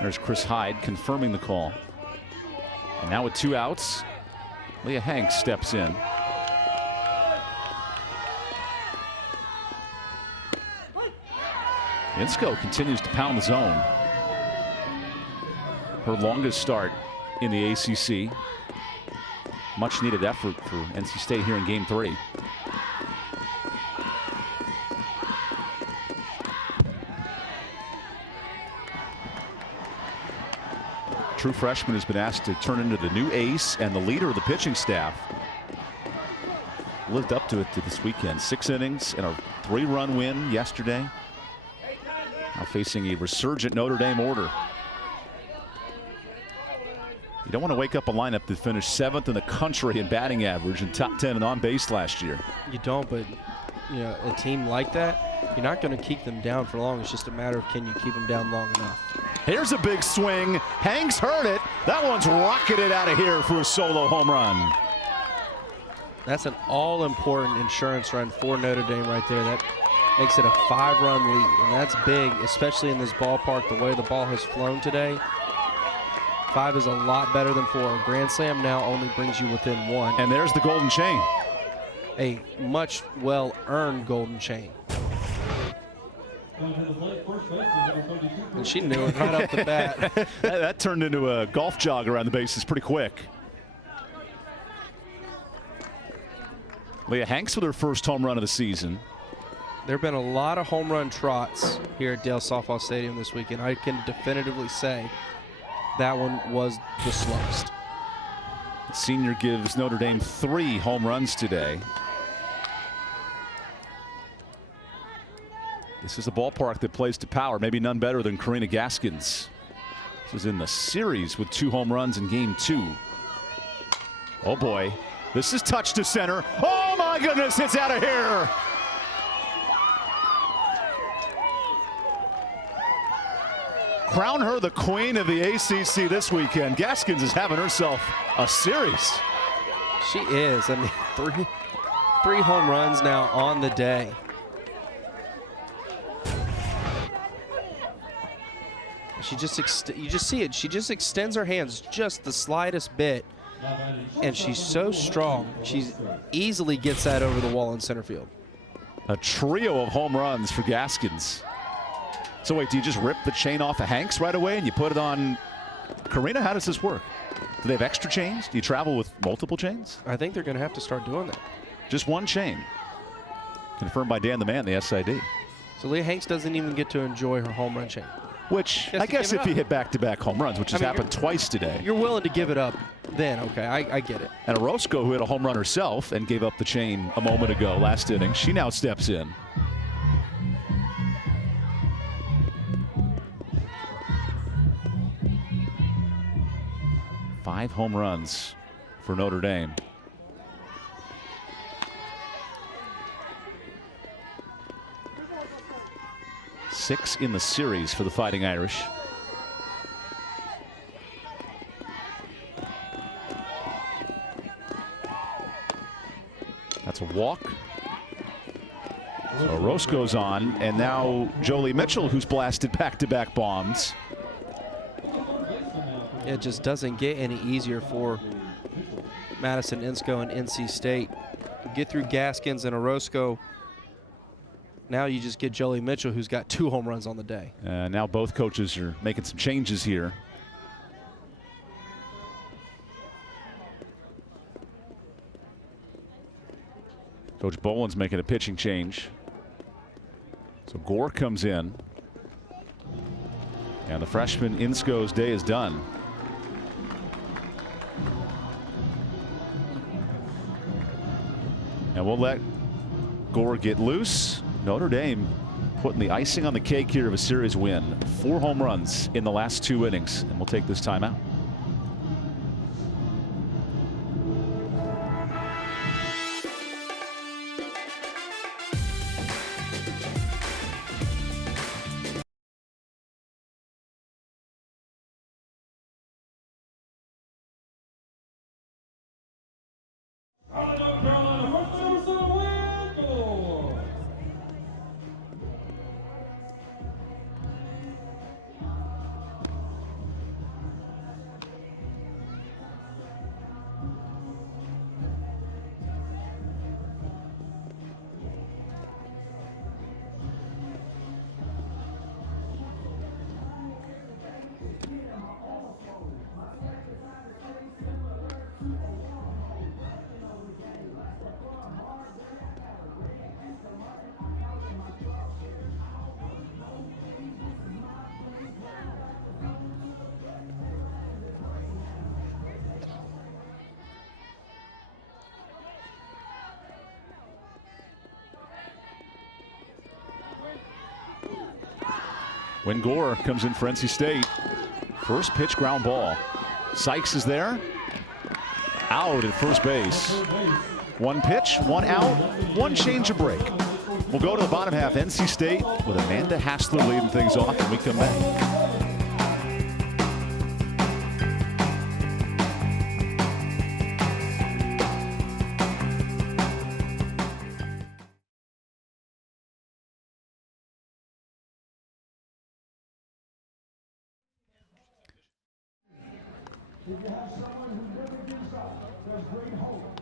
There's Chris Hyde confirming the call. And now with 2 outs, Leah Hanks steps in. Insko continues to pound the zone. Her longest start in the ACC. Much needed effort for NC State here in Game 3. True freshman has been asked to turn into the new ace and the leader of the pitching staff. Lived up to it this weekend. 6 innings and a 3-run win yesterday. Now facing a resurgent Notre Dame order. You don't want to wake up a lineup that finished 7th in the country in batting average and top 10 in on base last year. You don't, but you know, a team like that, you're not going to keep them down for long. It's just a matter of can you keep them down long enough. Here's a big swing. Hanks heard it. That one's rocketed out of here for a solo home run. That's an all-important insurance run for Notre Dame right there. That makes it a 5-run lead, and that's big, especially in this ballpark, the way the ball has flown today. 5 is a lot better than 4. A grand slam now only brings you within 1. And there's the golden chain. A much well-earned golden chain. And she knew it right off the bat. that turned into a golf jog around the bases pretty quick. Leah Hanks with her first home run of the season. There have been a lot of home run trots here at Dale Softball Stadium this weekend. I can definitively say that one was the slowest. The senior gives Notre Dame 3 home runs today. This is a ballpark that plays to power, maybe none better than Karina Gaskins. This was in the series with 2 home runs in Game 2. Oh boy, this is touch to center. Oh my goodness, it's out of here. Crown her the queen of the ACC this weekend. Gaskins is having herself a series. She is. I mean, three home runs now on the day. She just you just see it. She just extends her hands just the slightest bit, and she's so strong. She easily gets that over the wall in center field. A trio of home runs for Gaskins. So wait, do you just rip the chain off of Hanks right away and you put it on Karina? How does this work? Do they have extra chains? Do you travel with multiple chains? I think they're going to have to start doing that. Just one chain. Confirmed by Dan the Man, the SID. So Leah Hanks doesn't even get to enjoy her home run chain. Which, I guess if you hit back-to-back home runs, which has happened twice today. You're willing to give it up then, okay, I get it. And Orozco, who hit a home run herself and gave up the chain a moment ago, last inning, she now steps in. Five home runs for Notre Dame. Six in the series for the Fighting Irish. That's a walk. So Orozco's on, and now Jolie Mitchell, who's blasted back-to-back bombs. It just doesn't get any easier for Madison Insco and NC State. Get through Gaskins and Orozco. Now you just get Jolie Mitchell, who's got 2 home runs on the day. Now both coaches are making some changes here. Coach Boland's making a pitching change. So Gore comes in. And the freshman Insco's day is done. And we'll let Gore get loose. Notre Dame putting the icing on the cake here of a series win. 4 home runs in the last 2 innings, and we'll take this time out. When Gore comes in for NC State, first pitch ground ball. Sykes is there. Out at first base. 1 pitch, 1 out, 1 change of break. We'll go to the bottom half. NC State with Amanda Hassler leading things off when we come back. If you have someone who never gives up, there's great hope.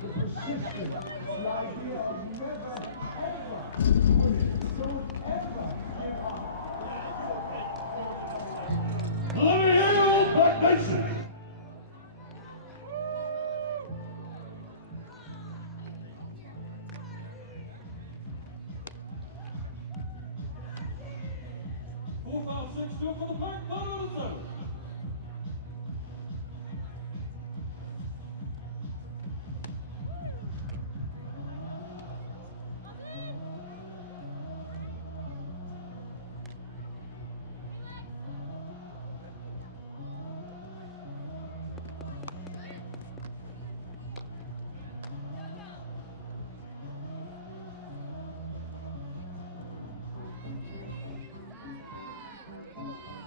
The persistence, the idea of never, ever quitting. Don't ever give up. Let me hear you, Old Black Nation. For the back, bottom of the 7th.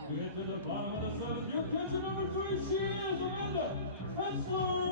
We get to the bottom of the 7th. Your pitcher number 3, she is Amanda Hassler.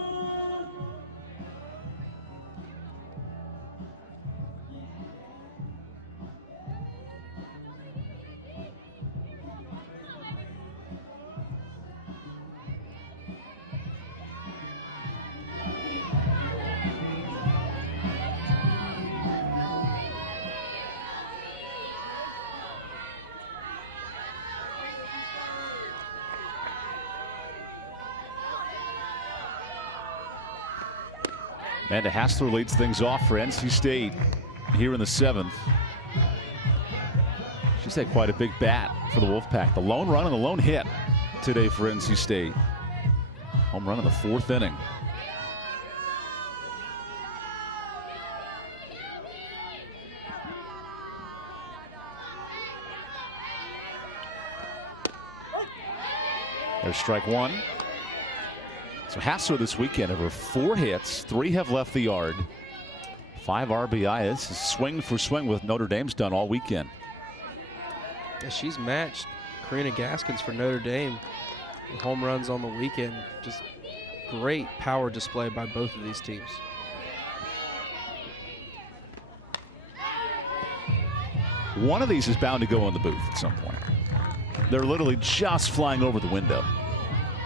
Amanda Hassler leads things off for NC State here in the 7th. She's had quite a big bat for the Wolfpack. The lone run and the lone hit today for NC State. Home run in the 4th inning. There's strike one. So Hassler this weekend over 4 hits, 3 have left the yard, 5 RBI. This is swing for swing with Notre Dame's done all weekend. Yeah, she's matched Karina Gaskins for Notre Dame with home runs on the weekend. Just great power display by both of these teams. One of these is bound to go in the booth at some point. They're literally just flying over the window.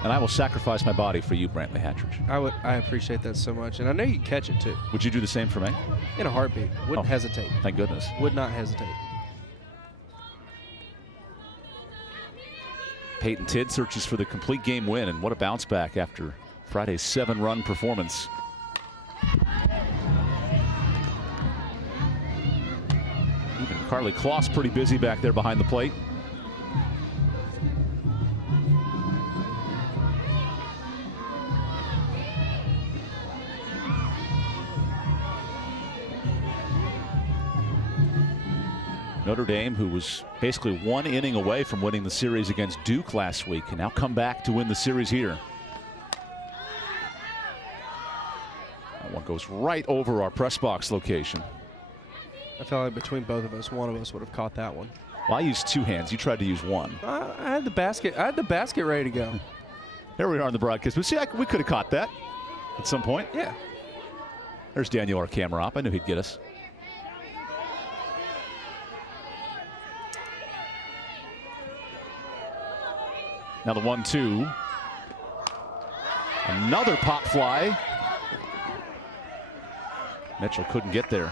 And I will sacrifice my body for you, Brantley Hatridge. I appreciate that so much. And I know you'd catch it too. Would you do the same for me? In a heartbeat. Wouldn't hesitate. Thank goodness. Would not hesitate. Peyton Tidd searches for the complete game win, and what a bounce back after Friday's 7-run performance. Even Carly Kloss pretty busy back there behind the plate. Notre Dame, who was basically 1 inning away from winning the series against Duke last week, can now come back to win the series here. That one goes right over our press box location. I felt like between both of us, one of us would have caught that one. Well, I used 2 hands. You tried to use 1. I had the basket. I had the basket ready to go. There we are on the broadcast. But see, we could have caught that at some point. Yeah. There's Daniel, our camera op. I knew he'd get us. Now the 1-2. Another pop fly. Mitchell couldn't get there.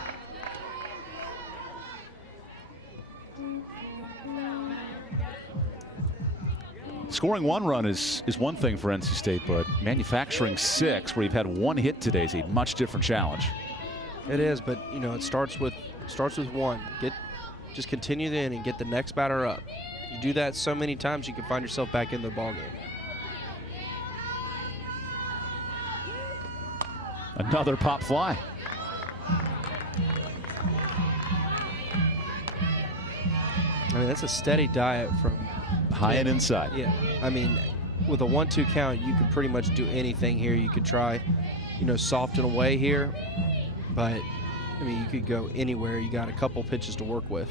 Scoring 1 run is one thing for NC State, but manufacturing 6, where you've had 1 hit today, is a much different challenge. It is, but you know, it starts with 1. Just continue the inning, get the next batter up. You do that so many times, you can find yourself back in the ballgame. Another pop fly. I mean, that's a steady diet from high and inside. Yeah, I mean, with a 1-2 count, you can pretty much do anything here. You could try, you know, soften away here, but I mean, you could go anywhere. You got a couple pitches to work with.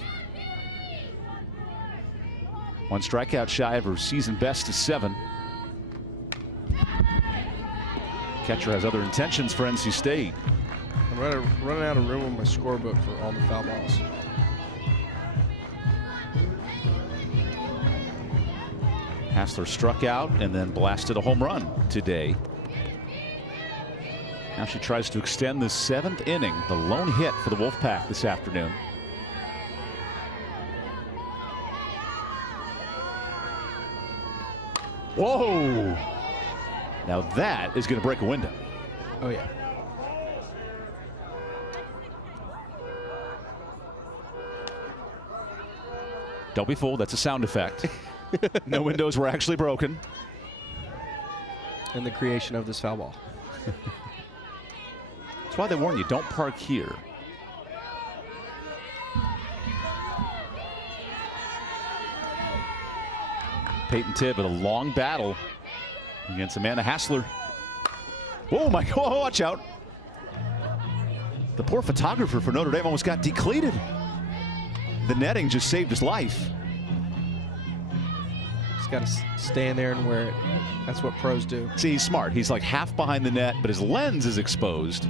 1 strikeout shy of her season best is 7. Catcher has other intentions for NC State. I'm running out of room on my scorebook for all the foul balls. Hassler struck out and then blasted a home run today. Now she tries to extend the 7th inning, the lone hit for the Wolfpack this afternoon. Whoa! Now that is going to break a window. Oh, yeah. Don't be fooled, that's a sound effect. No windows were actually broken. And the creation of this foul ball. That's why they warn you, don't park here. Peyton Tidd with a long battle against Amanda Hassler. Oh my God, watch out. The poor photographer for Notre Dame almost got decleated. The netting just saved his life. He's got to stand there and wear it. That's what pros do. See, he's smart. He's like half behind the net, but his lens is exposed.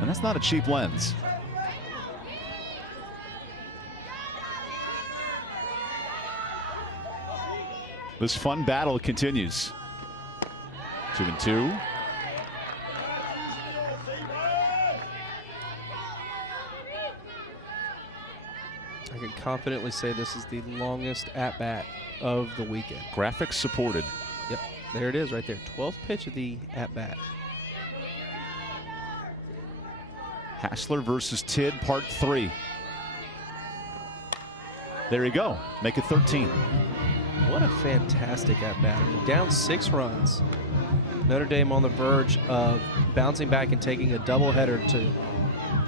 And that's not a cheap lens. This fun battle continues. 2-2. I can confidently say this is the longest at-bat of the weekend. Graphics supported. Yep, there it is right there. 12th pitch of the at-bat. Hassler versus Tidd, part 3. There you go. Make it 13. What a fantastic at-bat. I mean, down 6 runs. Notre Dame on the verge of bouncing back and taking a doubleheader to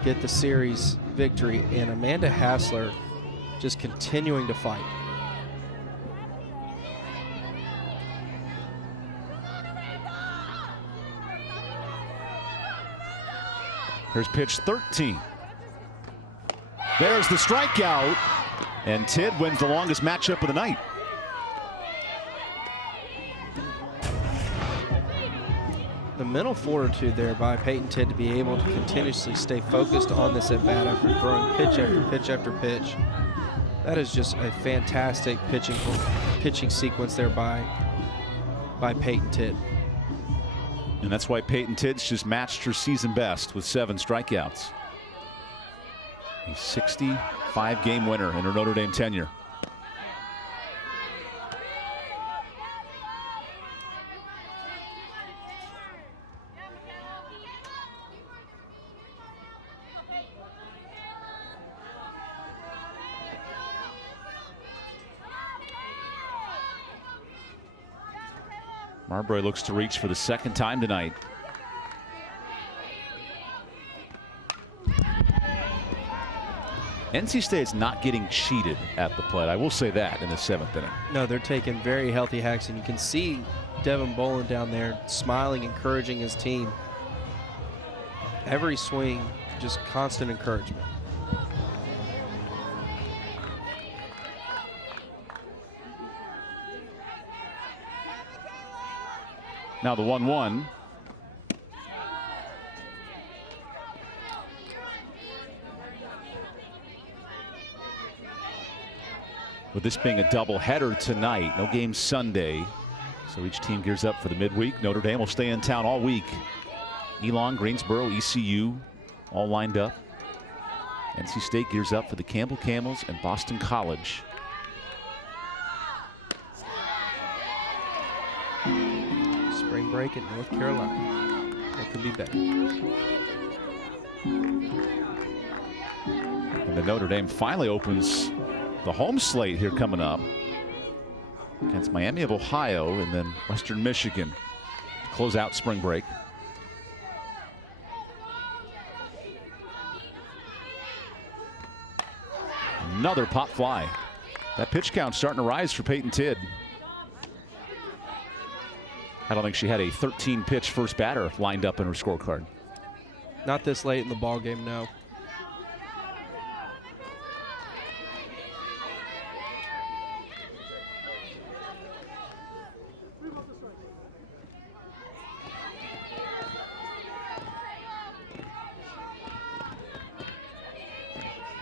get the series victory, and Amanda Hassler just continuing to fight. Here's pitch 13. There's the strikeout, and Tidd wins the longest matchup of the night. The mental fortitude there by Peyton Tidd to be able to continuously stay focused on this at bat after throwing pitch after pitch after pitch. That is just a fantastic pitching sequence there by Peyton Tidd. And that's why Peyton Tidd's just matched her season best with 7 strikeouts. A 65-game winner in her Notre Dame tenure. Marbury looks to reach for the 2nd time tonight. NC State's not getting cheated at the plate. I will say that in the 7th inning. No, they're taking very healthy hacks, and you can see Devin Boland down there smiling, encouraging his team. Every swing, just constant encouragement. Now the 1-1. With this being a doubleheader tonight, no game Sunday, so each team gears up for the midweek. Notre Dame will stay in town all week. Elon, Greensboro, ECU, all lined up. NC State gears up for the Campbell Camels and Boston College. Spring break in North Carolina. What could be better? And the Notre Dame finally opens the home slate here coming up against Miami of Ohio and then Western Michigan to close out spring break. Another pop fly. That pitch count starting to rise for Peyton Tidd. I don't think she had a 13-pitch first batter lined up in her scorecard. Not this late in the ball game, no.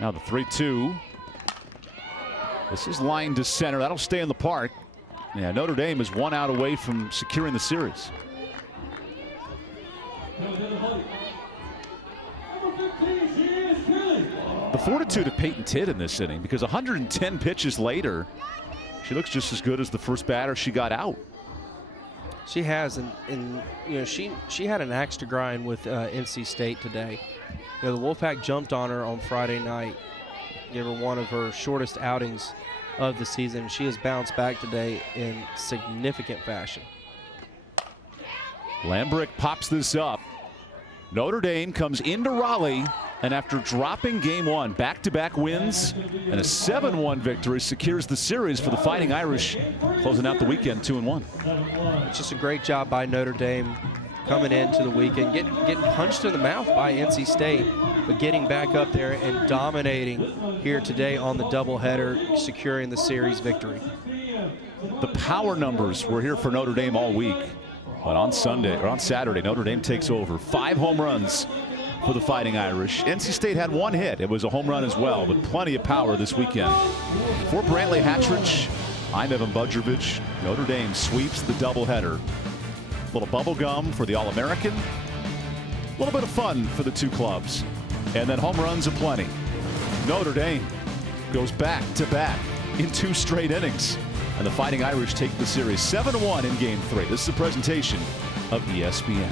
Now the 3-2. This is lined to center. That'll stay in the park. Yeah, Notre Dame is 1 out away from securing the series. The fortitude of Peyton Tidd in this inning, because 110 pitches later, she looks just as good as the first batter she got out. She has, and you know, she had an axe to grind with NC State today. You know, the Wolfpack jumped on her on Friday night, gave her one of her shortest outings of the season. She has bounced back today in significant fashion. Lambrick pops this up. Notre Dame comes into Raleigh, and after dropping game 1, back-to-back wins and a 7-1 victory, secures the series for the Fighting Irish, closing out the weekend 2-1. It's just a great job by Notre Dame coming into the weekend, getting punched in the mouth by NC State, but getting back up there and dominating here today on the doubleheader, securing the series victory. The power numbers were here for Notre Dame all week, but on Saturday, Notre Dame takes over. 5 home runs for the Fighting Irish. NC State had 1 hit. It was a home run as well, but plenty of power this weekend. For Brantley Hatridge, I'm Evan Budrovich. Notre Dame sweeps the doubleheader. A little bubble gum for the All-American. A little bit of fun for the 2 clubs. And then home runs aplenty. Notre Dame goes back-to-back in 2 straight innings. And the Fighting Irish take the series 7-1 in Game 3. This is a presentation of ESPN.